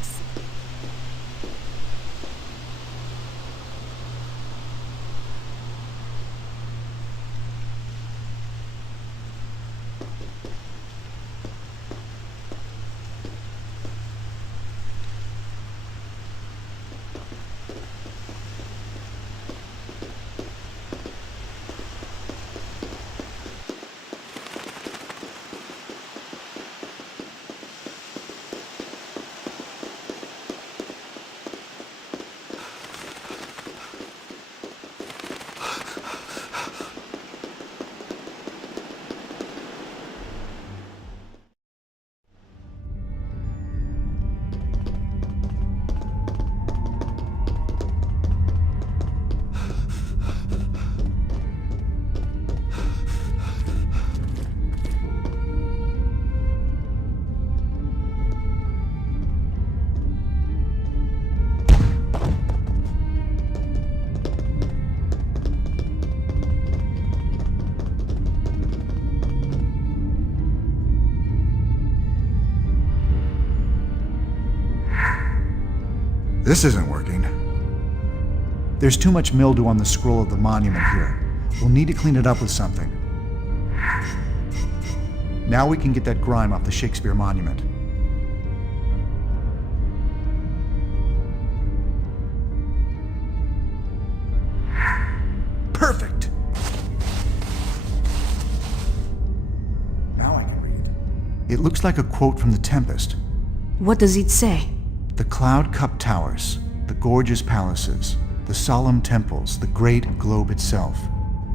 This isn't working. There's too much mildew on the scroll of the monument here. We'll need to clean it up with something. Now we can get that grime off the Shakespeare monument. Perfect! Now I can read. It looks like a quote from The Tempest. What does it say? The cloud-cupped towers, the gorgeous palaces, the solemn temples, the great globe itself.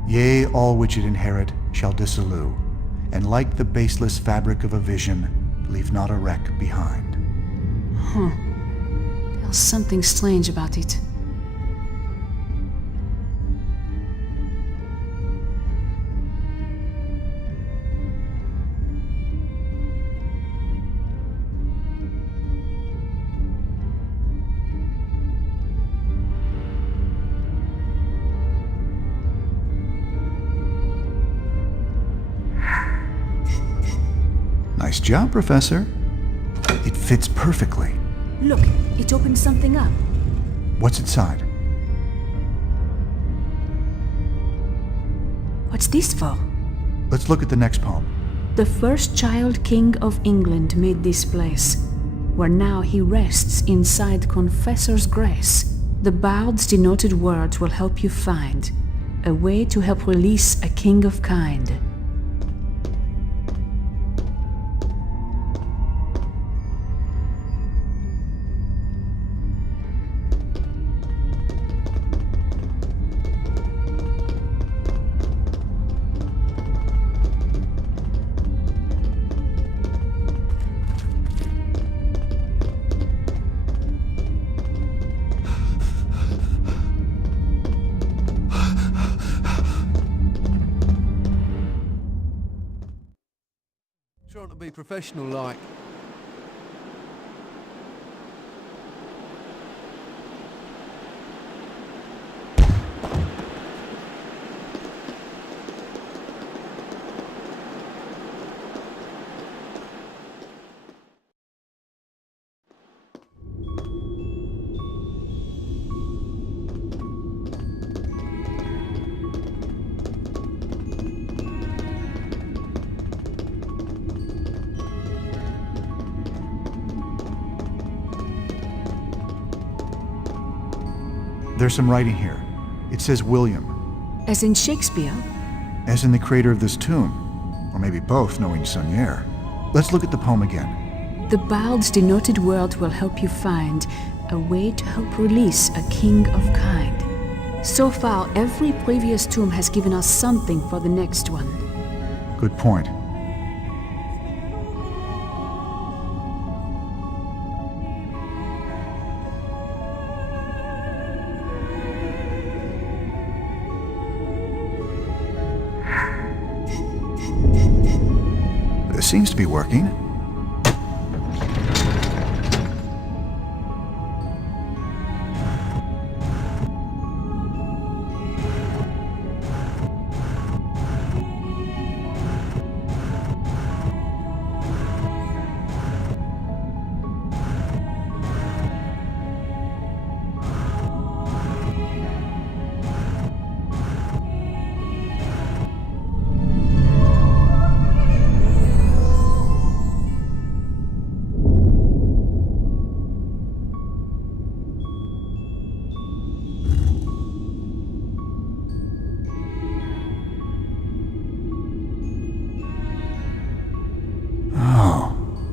Yea, all which it inherit shall dissolue, and like the baseless fabric of a vision, leave not a wreck behind. There's something strange about it. Nice job, Professor. It fits perfectly. Look, it opened something up. What's inside? What's this for? Let's look at the next poem. The first child king of England made this place, where now he rests inside confessor's grace. The bard's denoted words will help you find a way to help release a king of kind. Trying to be professional like. There's some writing here. It says William, As in Shakespeare? as in the creator of this tomb. Or maybe both, knowing Sonier. Let's look at the poem again. The bard's denoted word will help you find a way to help release a king of kind. So far, every previous tomb has given us something for the next one. Good point. This seems to be working.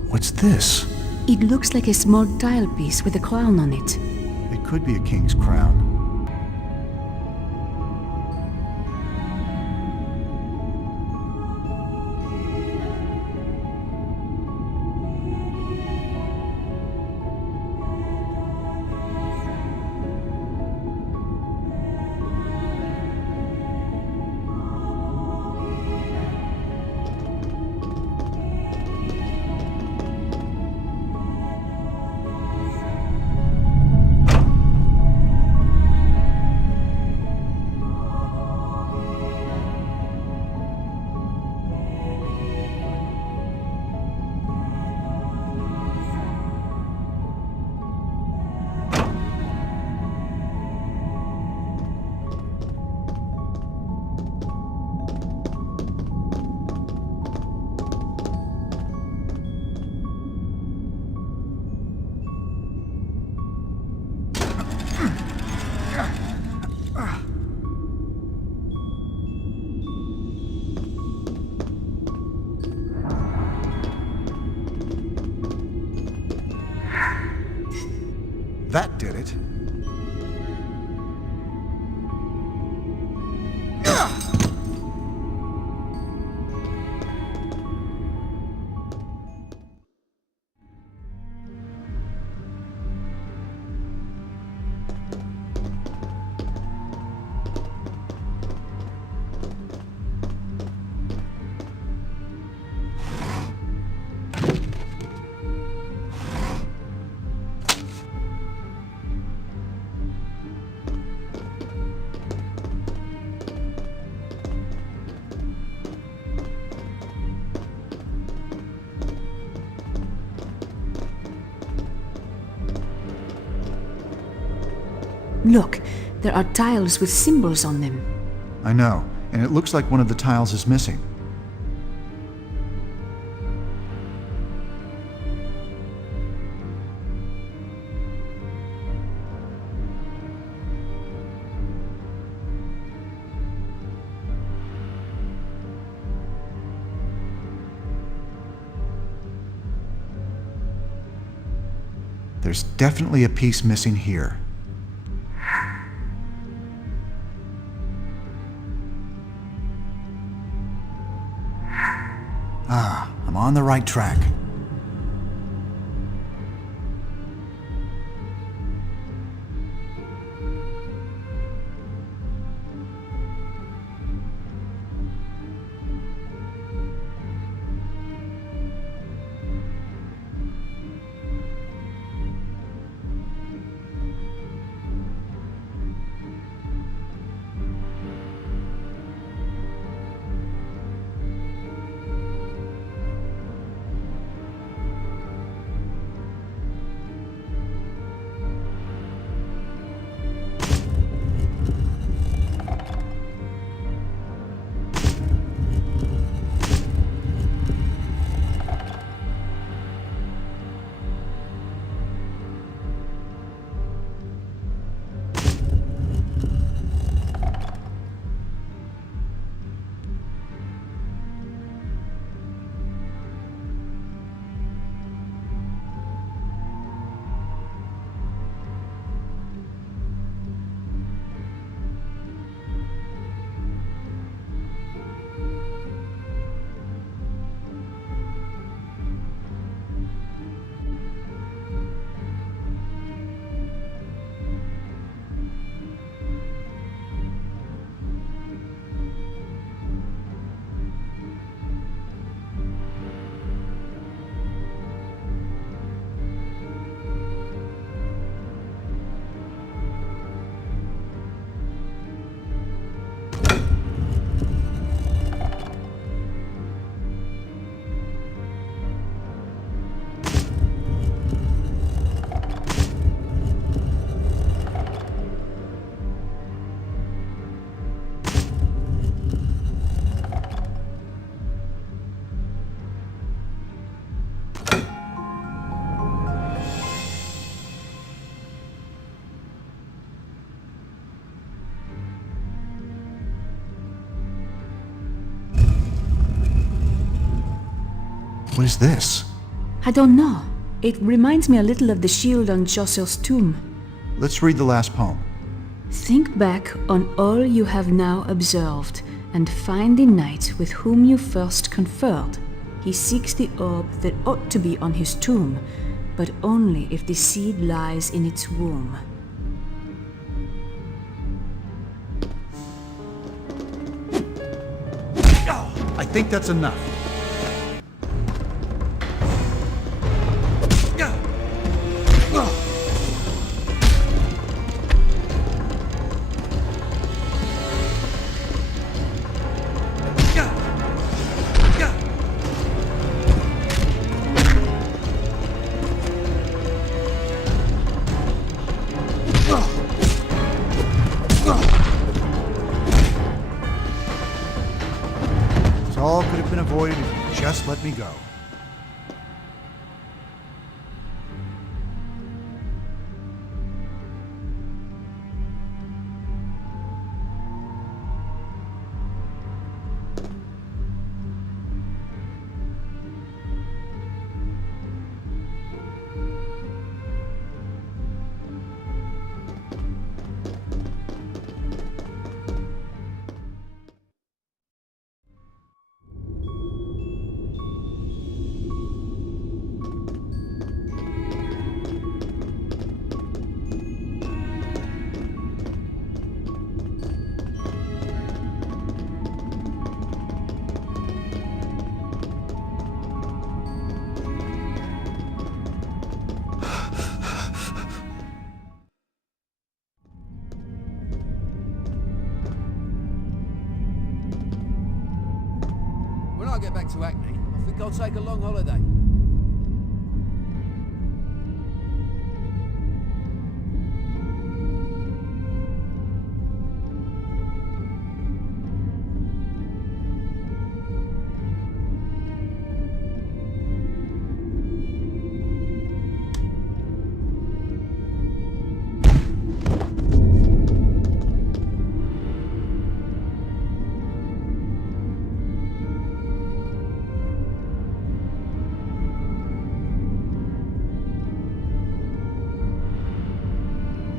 What's this? It looks like a small tile piece with a crown on it. It could be a king's crown. right. Look, there are tiles with symbols on them. I know, and it looks like one of the tiles is missing. There's definitely a piece missing here. Ah, I'm on the right track. What is this? I don't know. It reminds me a little of the shield on Chaucer's tomb. Let's read the last poem. Think back on all you have now observed, and find the knight with whom you first conferred. He seeks the orb that ought to be on his tomb, but only if the seed lies in its womb. I think that's enough. All could have been avoided if you just let me go. can't get back to Hackney. I think I'll take a long holiday.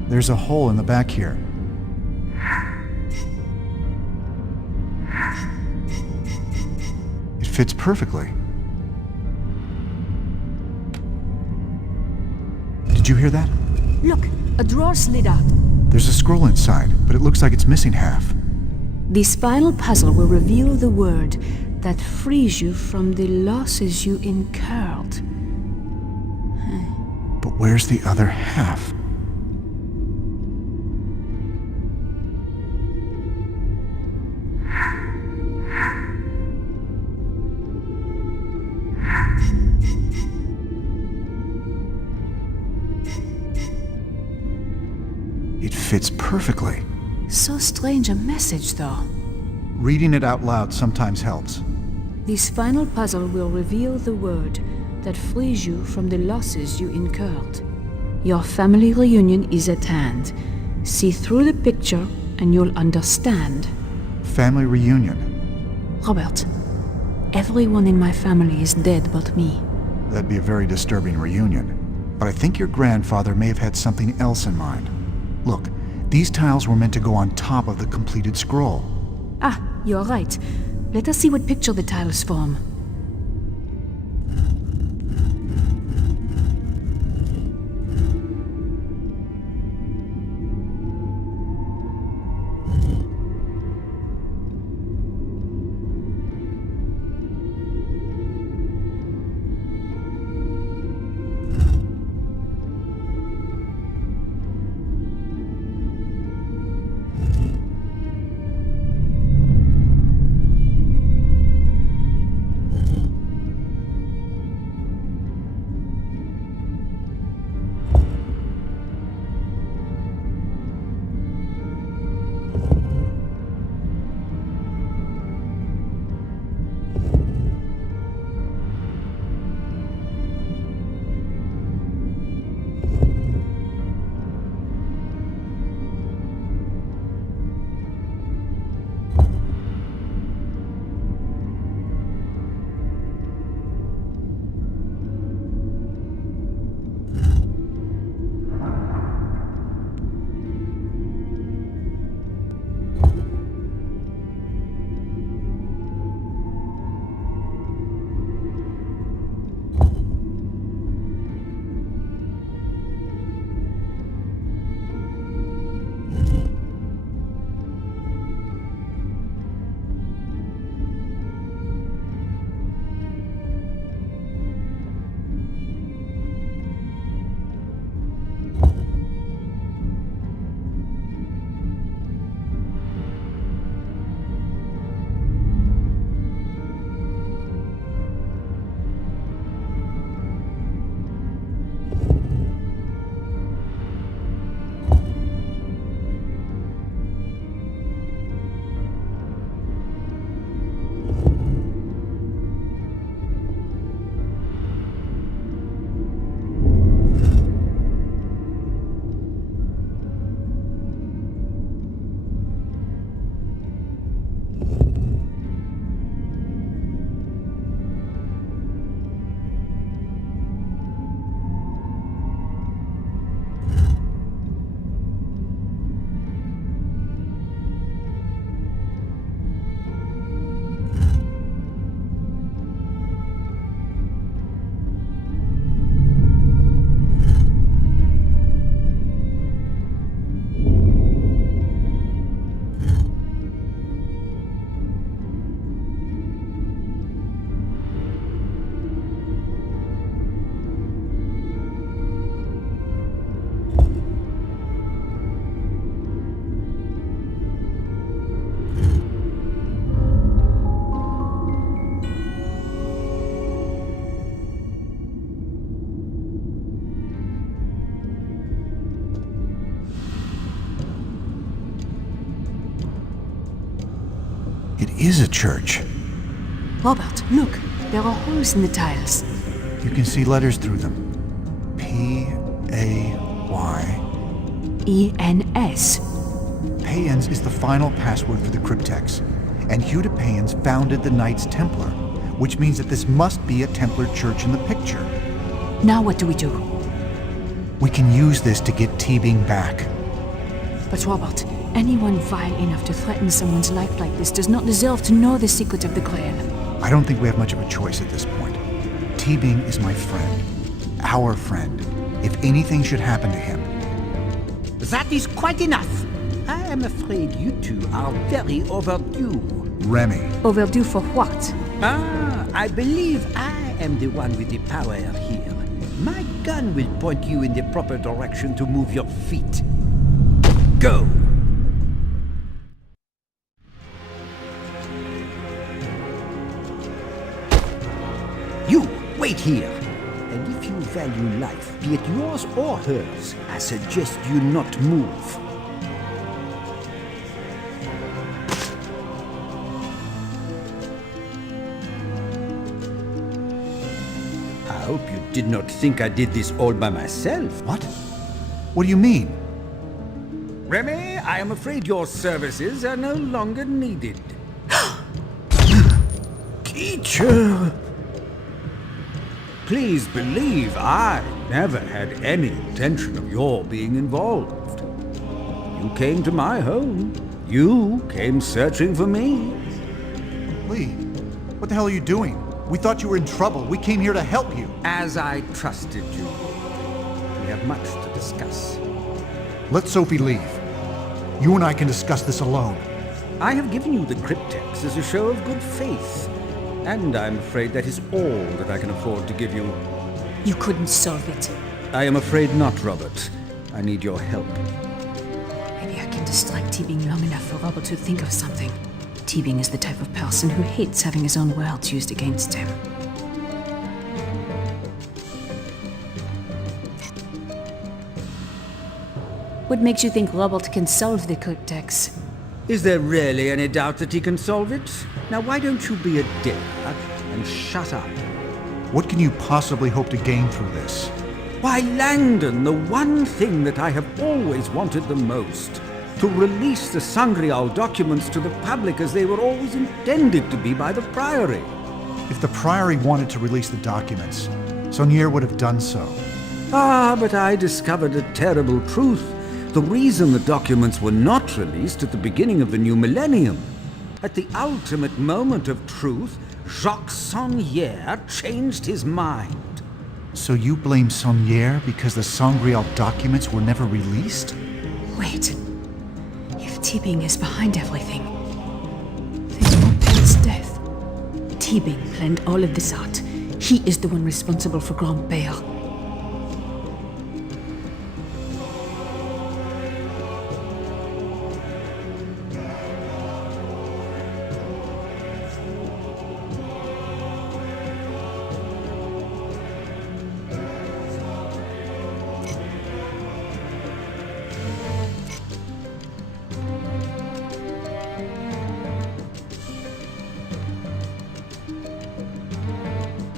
There's a hole in the back here. It fits perfectly. Did you hear that? Look, a drawer slid out. There's a scroll inside, but it looks like it's missing half. This final puzzle will reveal the word that frees you from the losses you incurred. But where's the other half? It fits perfectly. So strange a message, though. Reading it out loud sometimes helps. This final puzzle will reveal the word that frees you from the losses you incurred. Your family reunion is at hand. See through the picture and you'll understand. Family reunion. Robert, everyone in my family is dead but me. That'd be a very disturbing reunion. But I think your grandfather may have had something else in mind. Look, these tiles were meant to go on top of the completed scroll. Ah, you're right. Let us see what picture the tiles form. is a church. Robert, look. There are holes in the tiles. You can see letters through them. P-A-Y. E-N-S. Payens is the final password for the cryptex, and Hugh de Payens founded the Knights Templar, which means that this must be a Templar church in the picture. Now what do we do? We can use this to get Teabing back. But Robert, anyone vile enough to threaten someone's life like this does not deserve to know the secret of the Grail. I don't think we have much of a choice at this point. Teabing is my friend. Our friend. If anything should happen to him. That is quite enough. I am afraid you two are very overdue. Remy. Overdue for what? I believe I am the one with the power here. My gun will point you in the proper direction to move your feet. Go! You, wait here. And if you value life, be it yours or hers, I suggest you not move. I hope you did not think I did this all by myself. What? What do you mean? Remy, I am afraid your services are no longer needed. Teacher! Please believe I never had any intention of your being involved. You came to my home. You came searching for me. Lee, what the hell are you doing? We thought you were in trouble. We came here to help you. As I trusted you. We have much to discuss. Let Sophie leave. You and I can discuss this alone. I have given you the cryptex as a show of good faith. And I'm afraid that is all that I can afford to give you. You couldn't solve it. I am afraid not, Robert. I need your help. Maybe I can distract Teabing long enough for Robert to think of something. Teabing is the type of person who hates having his own words used against him. What makes you think Robert can solve the cryptex? Is there really any doubt that he can solve it? Now why don't you be a dick and shut up? What can you possibly hope to gain through this? Why, Langdon, the one thing that I have always wanted the most. To release the Sangreal documents to the public as they were always intended to be by the Priory. If the Priory wanted to release the documents, Saunier would have done so. Ah, but I discovered a terrible truth. The reason the documents were not released at the beginning of the new millennium. At the ultimate moment of truth, Jacques Saunier changed his mind. So you blame Saunier because the Sangreal documents were never released? Wait. If Teabing is behind everything, then Grandpère's death. Teabing planned all of this out. He is the one responsible for Grandpère.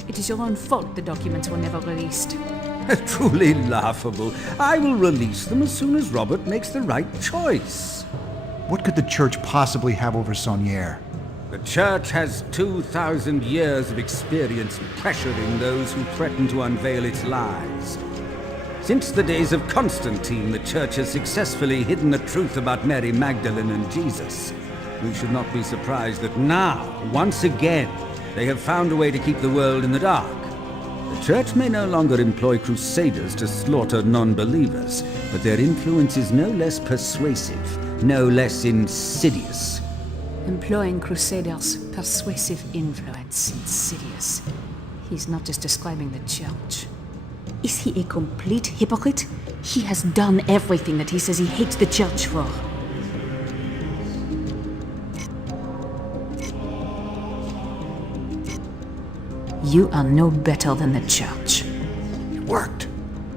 It is your own fault the documents were never released. Truly laughable. I will release them as soon as Robert makes the right choice. What could the Church possibly have over Saunier? The Church has 2,000 years of experience pressuring those who threaten to unveil its lies. Since the days of Constantine, the Church has successfully hidden the truth about Mary Magdalene and Jesus. We should not be surprised that now, once again, they have found a way to keep the world in the dark. The Church may no longer employ crusaders to slaughter non-believers, but their influence is no less persuasive, no less insidious. Employing Crusaders' persuasive influence, insidious. He's not just describing the Church. Is he a complete hypocrite? He has done everything that he says he hates the Church for. You are no better than the Church. It worked.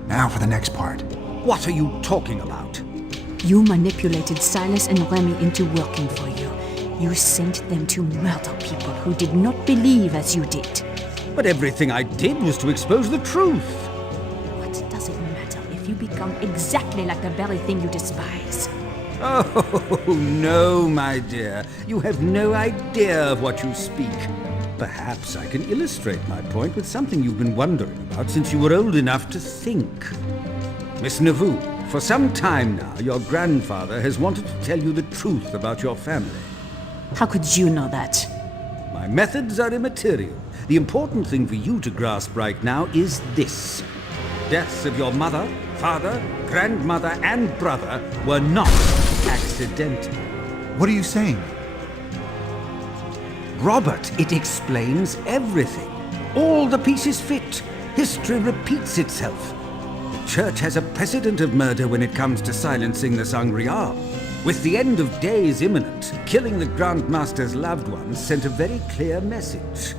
Now for the next part. What are you talking about? You manipulated Silas and Remy into working for you. You sent them to murder people who did not believe as you did. But everything I did was to expose the truth. What does it matter if you become exactly like the very thing you despise? Oh, no, my dear. You have no idea of what you speak. Perhaps I can illustrate my point with something you've been wondering about since you were old enough to think. Miss Nauvoo, for some time now, your grandfather has wanted to tell you the truth about your family. How could you know that? My methods are immaterial. The important thing for you to grasp right now is this. Deaths of your mother, father, grandmother, and brother were not accidental. What are you saying? Robert, it explains everything. All the pieces fit. History repeats itself. The Church has a precedent of murder when it comes to silencing the Sangreal. With the end of days imminent, killing the Grand Master's loved ones sent a very clear message.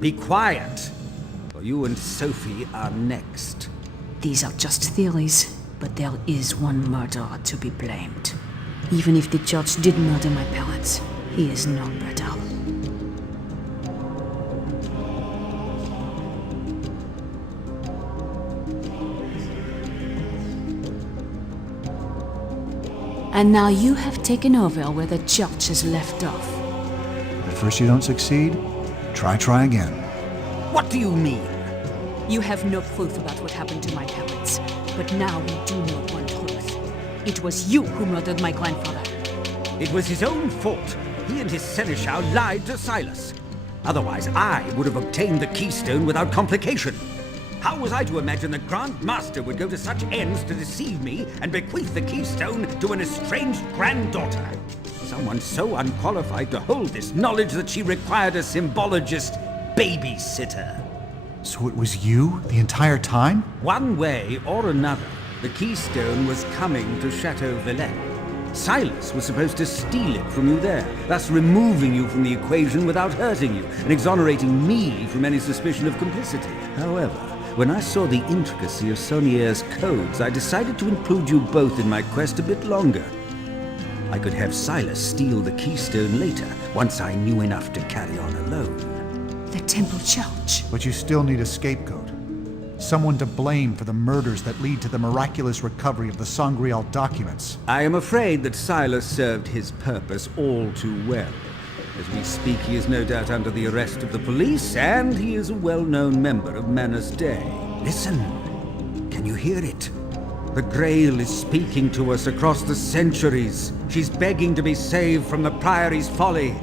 Be quiet, for you and Sophie are next. These are just theories, but there is one murderer to be blamed. Even if the Church did murder my parents, he is no better. And now you have taken over where the Church has left off. At first you don't succeed, try again. What do you mean? You have no proof about what happened to my parents, but now we do know one truth. It was you who murdered my grandfather. It was his own fault. He and his seneschal lied to Silas. Otherwise, I would have obtained the keystone without complication. How was I to imagine the Grand Master would go to such ends to deceive me and bequeath the keystone to an estranged granddaughter? Someone so unqualified to hold this knowledge that she required a symbologist babysitter. So it was you the entire time? One way or another, the keystone was coming to Chateau Villette. Silas was supposed to steal it from you there, thus removing you from the equation without hurting you and exonerating me from any suspicion of complicity. However, when I saw the intricacy of Saunier's codes, I decided to include you both in my quest a bit longer. I could have Silas steal the keystone later, once I knew enough to carry on alone. The Temple Church. But you still need a scapegoat. Someone to blame for the murders that lead to the miraculous recovery of the Sangreal documents. I am afraid that Silas served his purpose all too well. As we speak, he is no doubt under the arrest of the police, and he is a well-known member of Manus Day. Listen. Can you hear it? The Grail is speaking to us across the centuries. She's begging to be saved from the Priory's folly.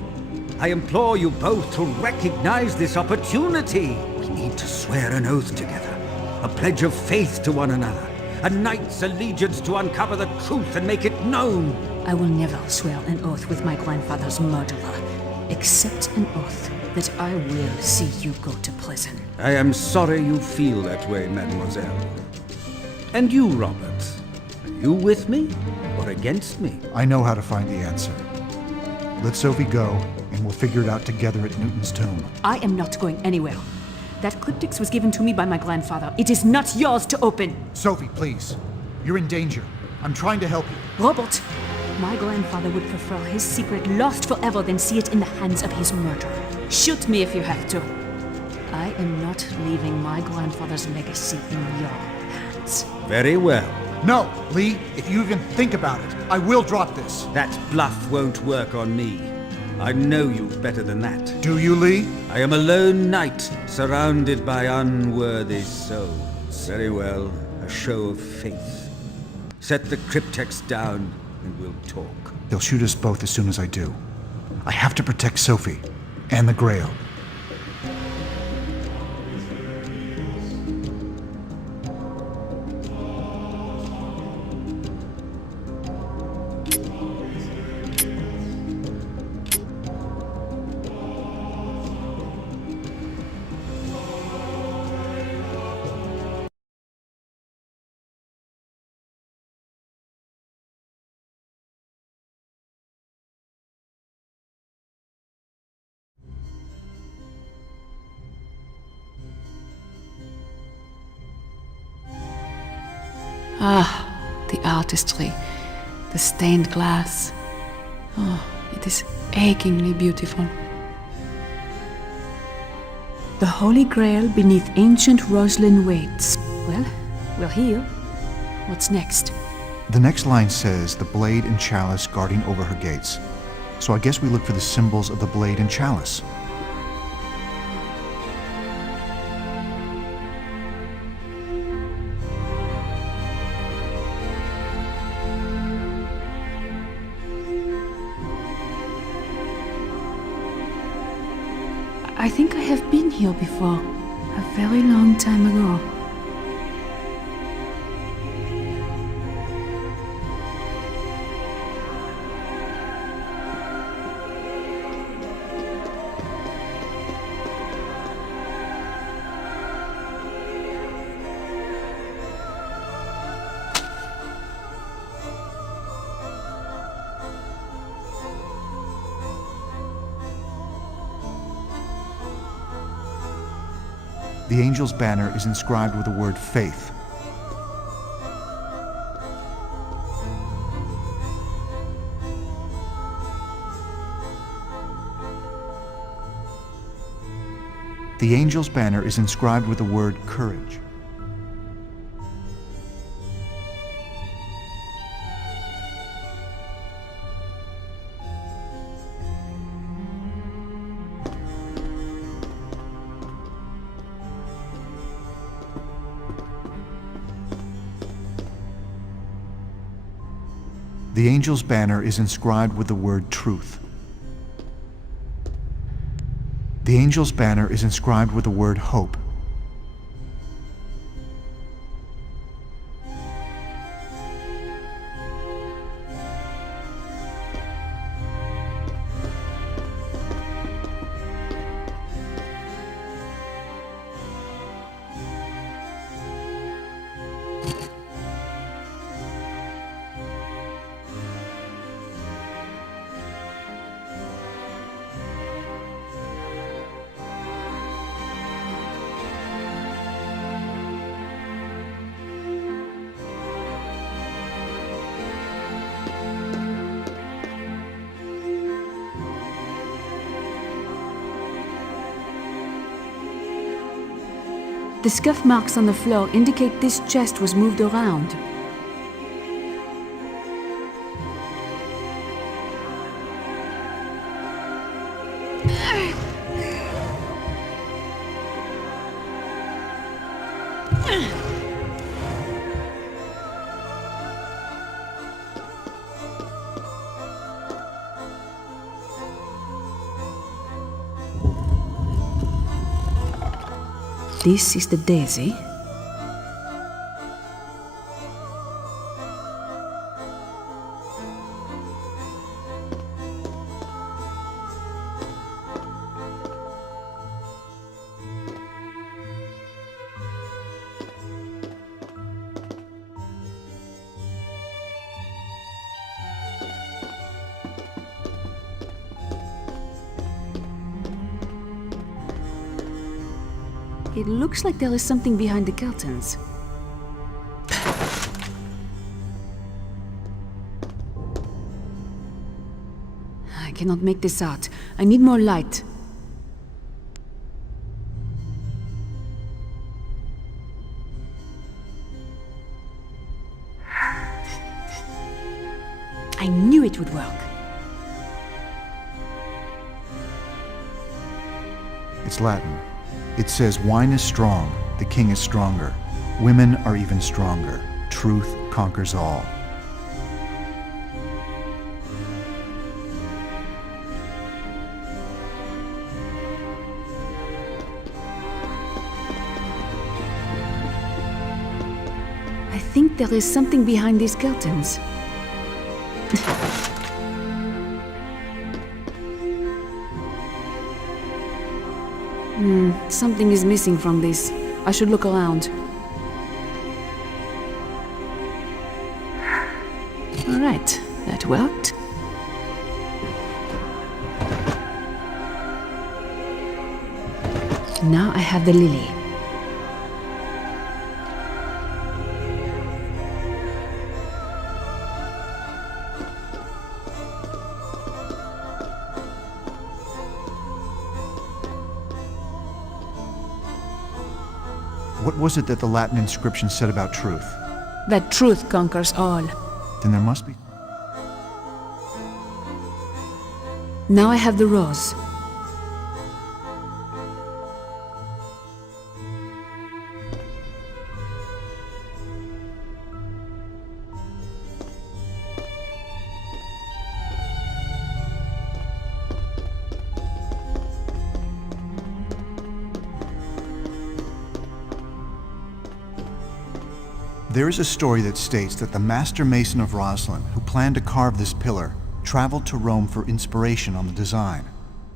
I implore you both to recognize this opportunity. We need to swear an oath together, a pledge of faith to one another, a knight's allegiance to uncover the truth and make it known. I will never swear an oath with my grandfather's murderer, except an oath that I will see you go to prison. I am sorry you feel that way, mademoiselle. And you, Robert, are you with me or against me? I know how to find the answer. Let Sophie go, and we'll figure it out together at Newton's tomb. I am not going anywhere. That cryptix was given to me by my grandfather. It is not yours to open. Sophie, please. You're in danger. I'm trying to help you. Robert, my grandfather would prefer his secret lost forever than see it in the hands of his murderer. Shoot me if you have to. I am not leaving my grandfather's legacy in your hands. Very well. No, Lee, if you even think about it, I will drop this. That bluff won't work on me. I know you better than that. Do you, Lee? I am a lone knight, surrounded by unworthy souls. Very well, a show of faith. Set the cryptex down, and we'll talk. They'll shoot us both as soon as I do. I have to protect Sophie and the Grail. Ah, the artistry, the stained glass. Oh, it is achingly beautiful. The Holy Grail beneath ancient roslyn waits. Well, we're here. What's next? The next line says the blade and chalice guarding over her gates. So I guess we look for the symbols of the blade and chalice. I think I have been here before, a very long time ago. The angel's banner is inscribed with the word faith. The angel's banner is inscribed with the word courage. The angel's banner is inscribed with the word truth. The angel's banner is inscribed with the word hope. The scuff marks on the floor indicate this chest was moved around. This is the daisy. It looks like there is something behind the curtains. I cannot make this out. I need more light. I knew it would work. It's Latin. It says, wine is strong, the king is stronger. Women are even stronger. Truth conquers all. I think there is something behind these curtains. Something is missing from this. I should look around. All right, that worked. Now I have the lily. What was it that the Latin inscription said about truth? That truth conquers all. Then there must be... Now I have the rose. There is a story that states that the master mason of Roslin, who planned to carve this pillar, traveled to Rome for inspiration on the design.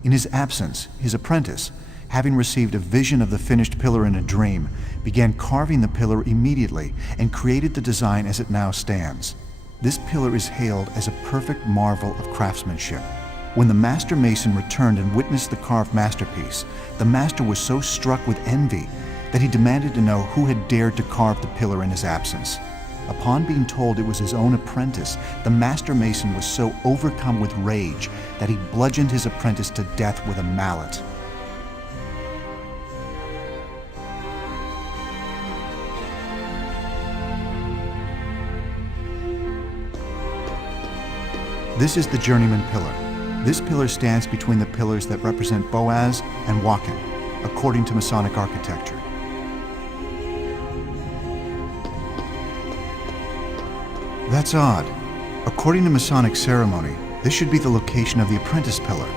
In his absence, his apprentice, having received a vision of the finished pillar in a dream, began carving the pillar immediately and created the design as it now stands. This pillar is hailed as a perfect marvel of craftsmanship. When the master mason returned and witnessed the carved masterpiece, the master was so struck with envy that he demanded to know who had dared to carve the pillar in his absence. Upon being told it was his own apprentice, the master mason was so overcome with rage that he bludgeoned his apprentice to death with a mallet. This is the journeyman pillar. This pillar stands between the pillars that represent Boaz and Joachim, according to Masonic architecture. That's odd. According to Masonic ceremony, this should be the location of the apprentice pillar.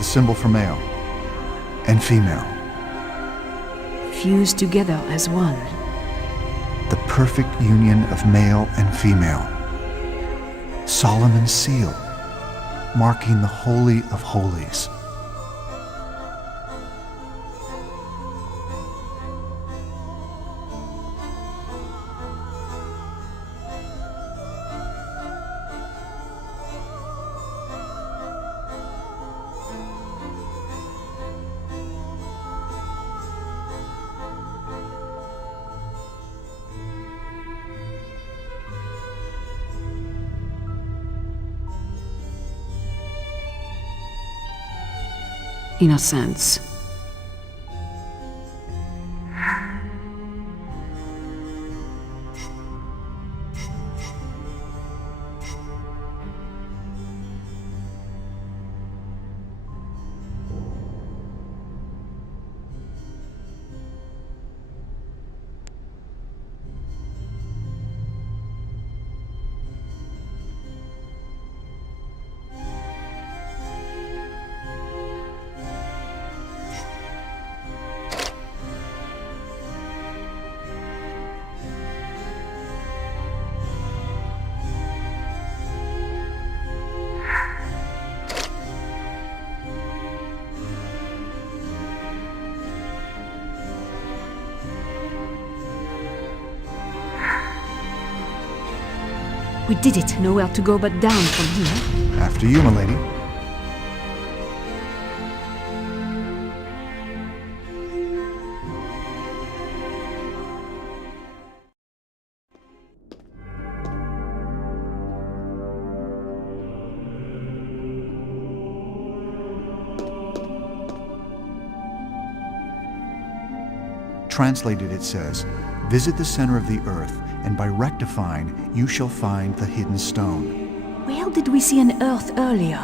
Symbol for male and female. Fused together as one. The perfect union of male and female. Solomon's seal, marking the Holy of Holies. In a sense. We did it. Nowhere to go but down from here. After you, milady. Translated, it says, "Visit the center of the earth, and by rectifying, you shall find the hidden stone." Where did we see an earth earlier?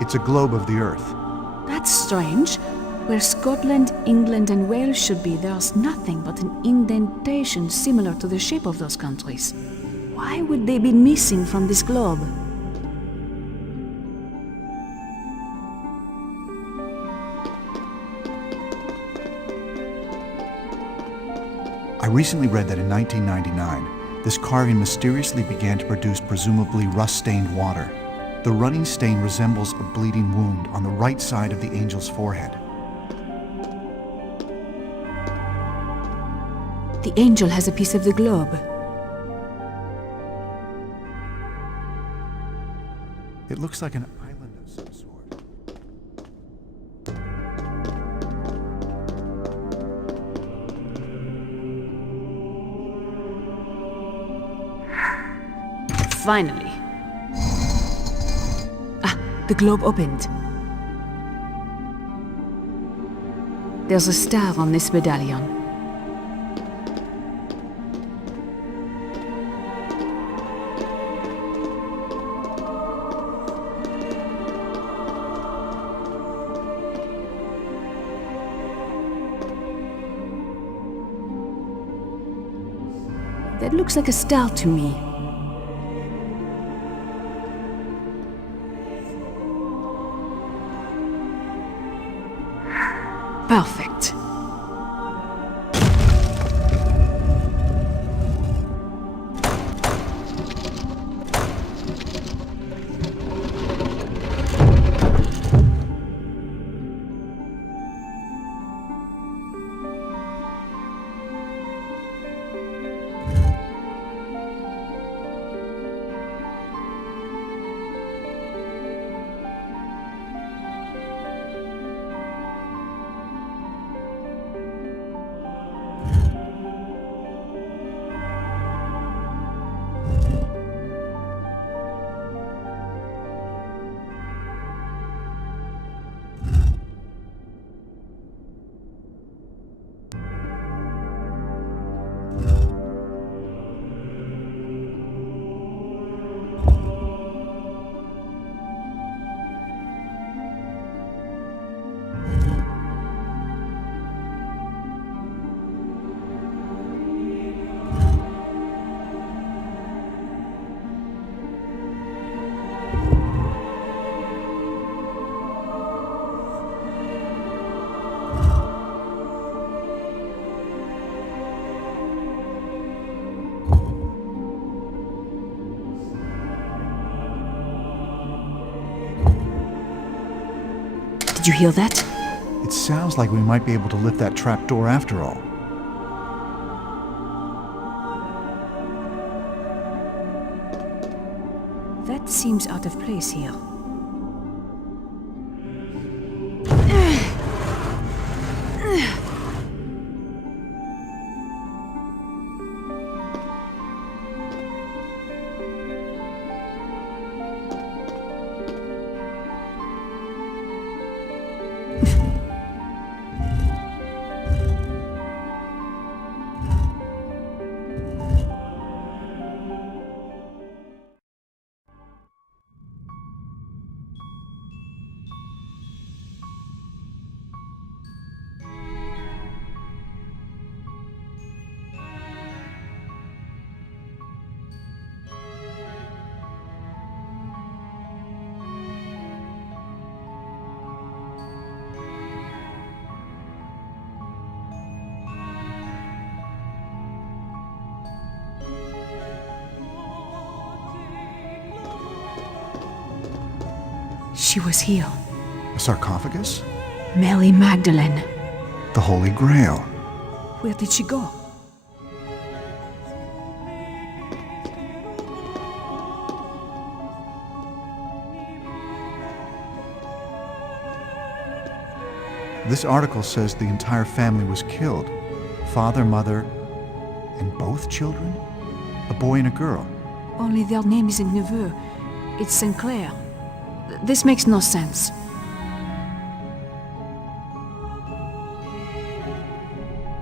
It's a globe of the earth. That's strange. Where Scotland, England, and Wales should be, there's nothing but an indentation similar to the shape of those countries. Why would they be missing from this globe? I recently read that in 1999, this carving mysteriously began to produce presumably rust-stained water. The running stain resembles a bleeding wound on the right side of the angel's forehead. The angel has a piece of the globe. It looks like an island of some sort. Finally. The globe opened. There's a star on this medallion. That looks like a star to me. Perfect. Did you hear that? It sounds like we might be able to lift that trapdoor after all. That seems out of place here. She was here. A sarcophagus? Mary Magdalene. The Holy Grail. Where did she go? This article says the entire family was killed. Father, mother, and both children? A boy and a girl. Only their name isn't Neveu. It's Sinclair. This makes no sense.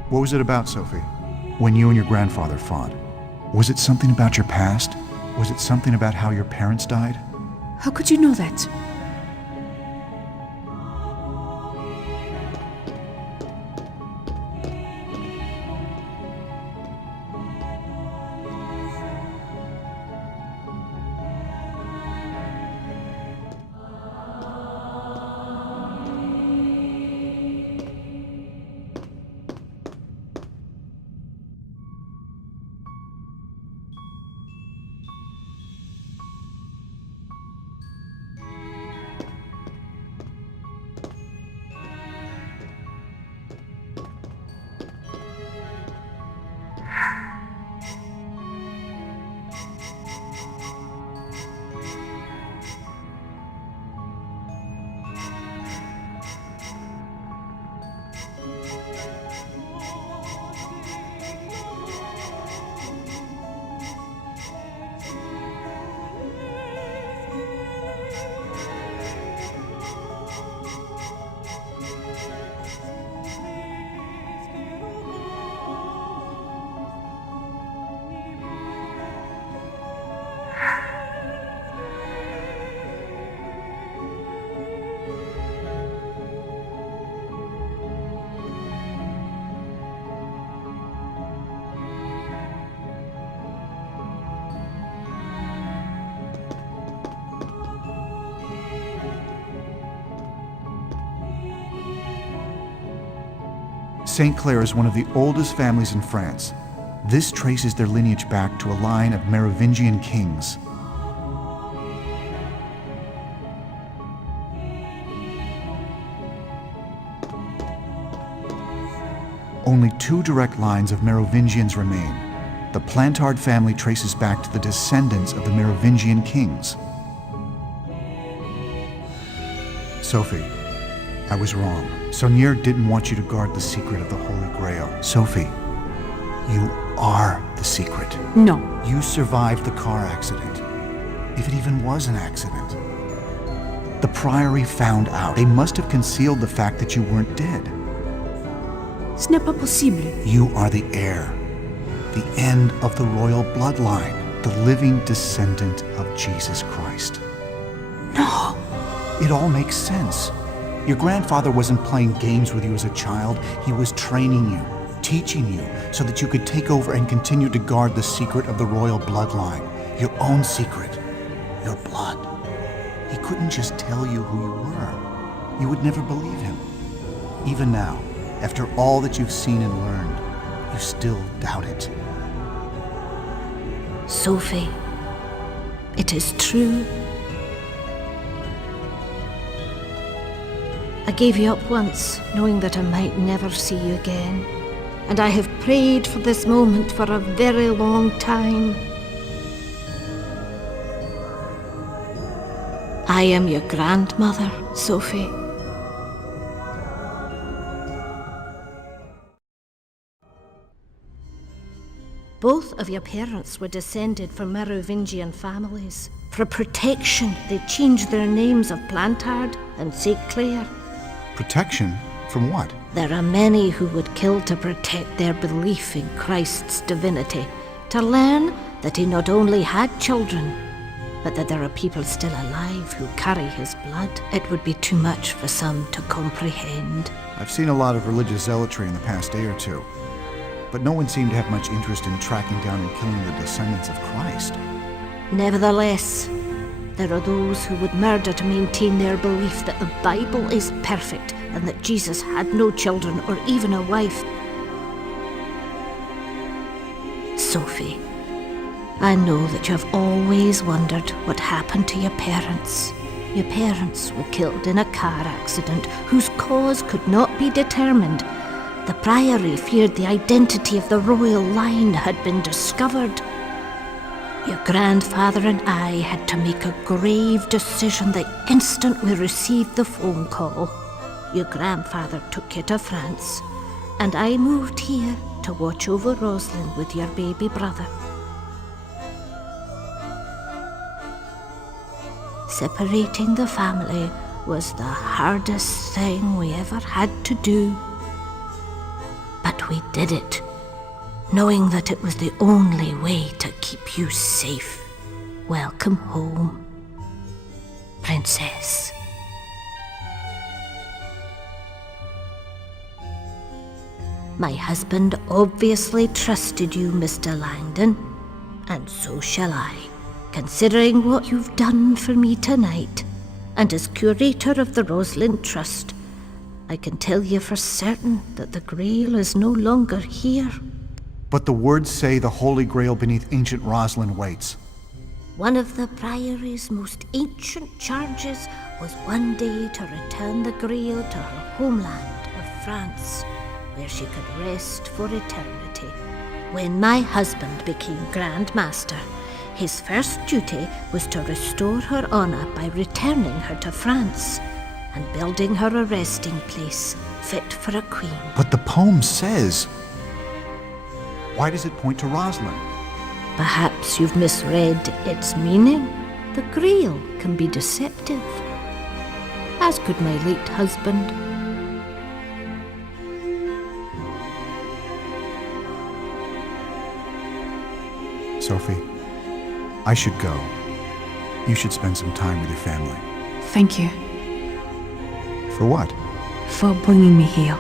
What was it about, Sophie? When you and your grandfather fought? Was it something about your past? Was it something about how your parents died? How could you know that? St. Clair is one of the oldest families in France. This traces their lineage back to a line of Merovingian kings. Only 2 direct lines of Merovingians remain. The Plantard family traces back to the descendants of the Merovingian kings. Sophie, I was wrong. Saunier didn't want you to guard the secret of the Holy Grail. Sophie, you are the secret. No. You survived the car accident. If it even was an accident. The Priory found out. They must have concealed the fact that you weren't dead. Ce n'est pas possible. You are the heir. The end of the royal bloodline. The living descendant of Jesus Christ. No. It all makes sense. Your grandfather wasn't playing games with you as a child. He was training you, teaching you, so that you could take over and continue to guard the secret of the royal bloodline. Your own secret. Your blood. He couldn't just tell you who you were. You would never believe him. Even now, after all that you've seen and learned, you still doubt it. Sophie, it is true. I gave you up once, knowing that I might never see you again. And I have prayed for this moment for a very long time. I am your grandmother, Sophie. Both of your parents were descended from Merovingian families. For protection, they changed their names of Plantard and St. Clair. Protection? From what? There are many who would kill to protect their belief in Christ's divinity, to learn that he not only had children, but that there are people still alive who carry his blood. It would be too much for some to comprehend. I've seen a lot of religious zealotry in the past day or two, but no one seemed to have much interest in tracking down and killing the descendants of Christ. Nevertheless, there are those who would murder to maintain their belief that the Bible is perfect and that Jesus had no children or even a wife. Sophie, I know that you have always wondered what happened to your parents. Your parents were killed in a car accident whose cause could not be determined. The Priory feared the identity of the royal line had been discovered. Your grandfather and I had to make a grave decision the instant we received the phone call. Your grandfather took you to France, and I moved here to watch over Rosalind with your baby brother. Separating the family was the hardest thing we ever had to do. But we did it, knowing that it was the only way to keep you safe. Welcome home, Princess. My husband obviously trusted you, Mr. Langdon, and so shall I, considering what you've done for me tonight. And as curator of the Rosalind Trust, I can tell you for certain that the Grail is no longer here. But the words say the Holy Grail beneath ancient Rosalind waits. One of the Priory's most ancient charges was one day to return the Grail to her homeland of France, where she could rest for eternity. When my husband became Grand Master, his first duty was to restore her honor by returning her to France and building her a resting place fit for a queen. But the poem says... Why does it point to Rosalind? Perhaps you've misread its meaning. The Grail can be deceptive, as could my late husband. Sophie, I should go. You should spend some time with your family. Thank you For what? for bringing me here,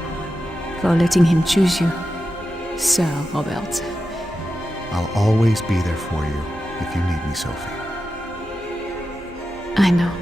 for letting him choose you, Sir Robert. I'll always be there for you if you need me, Sophie. I know.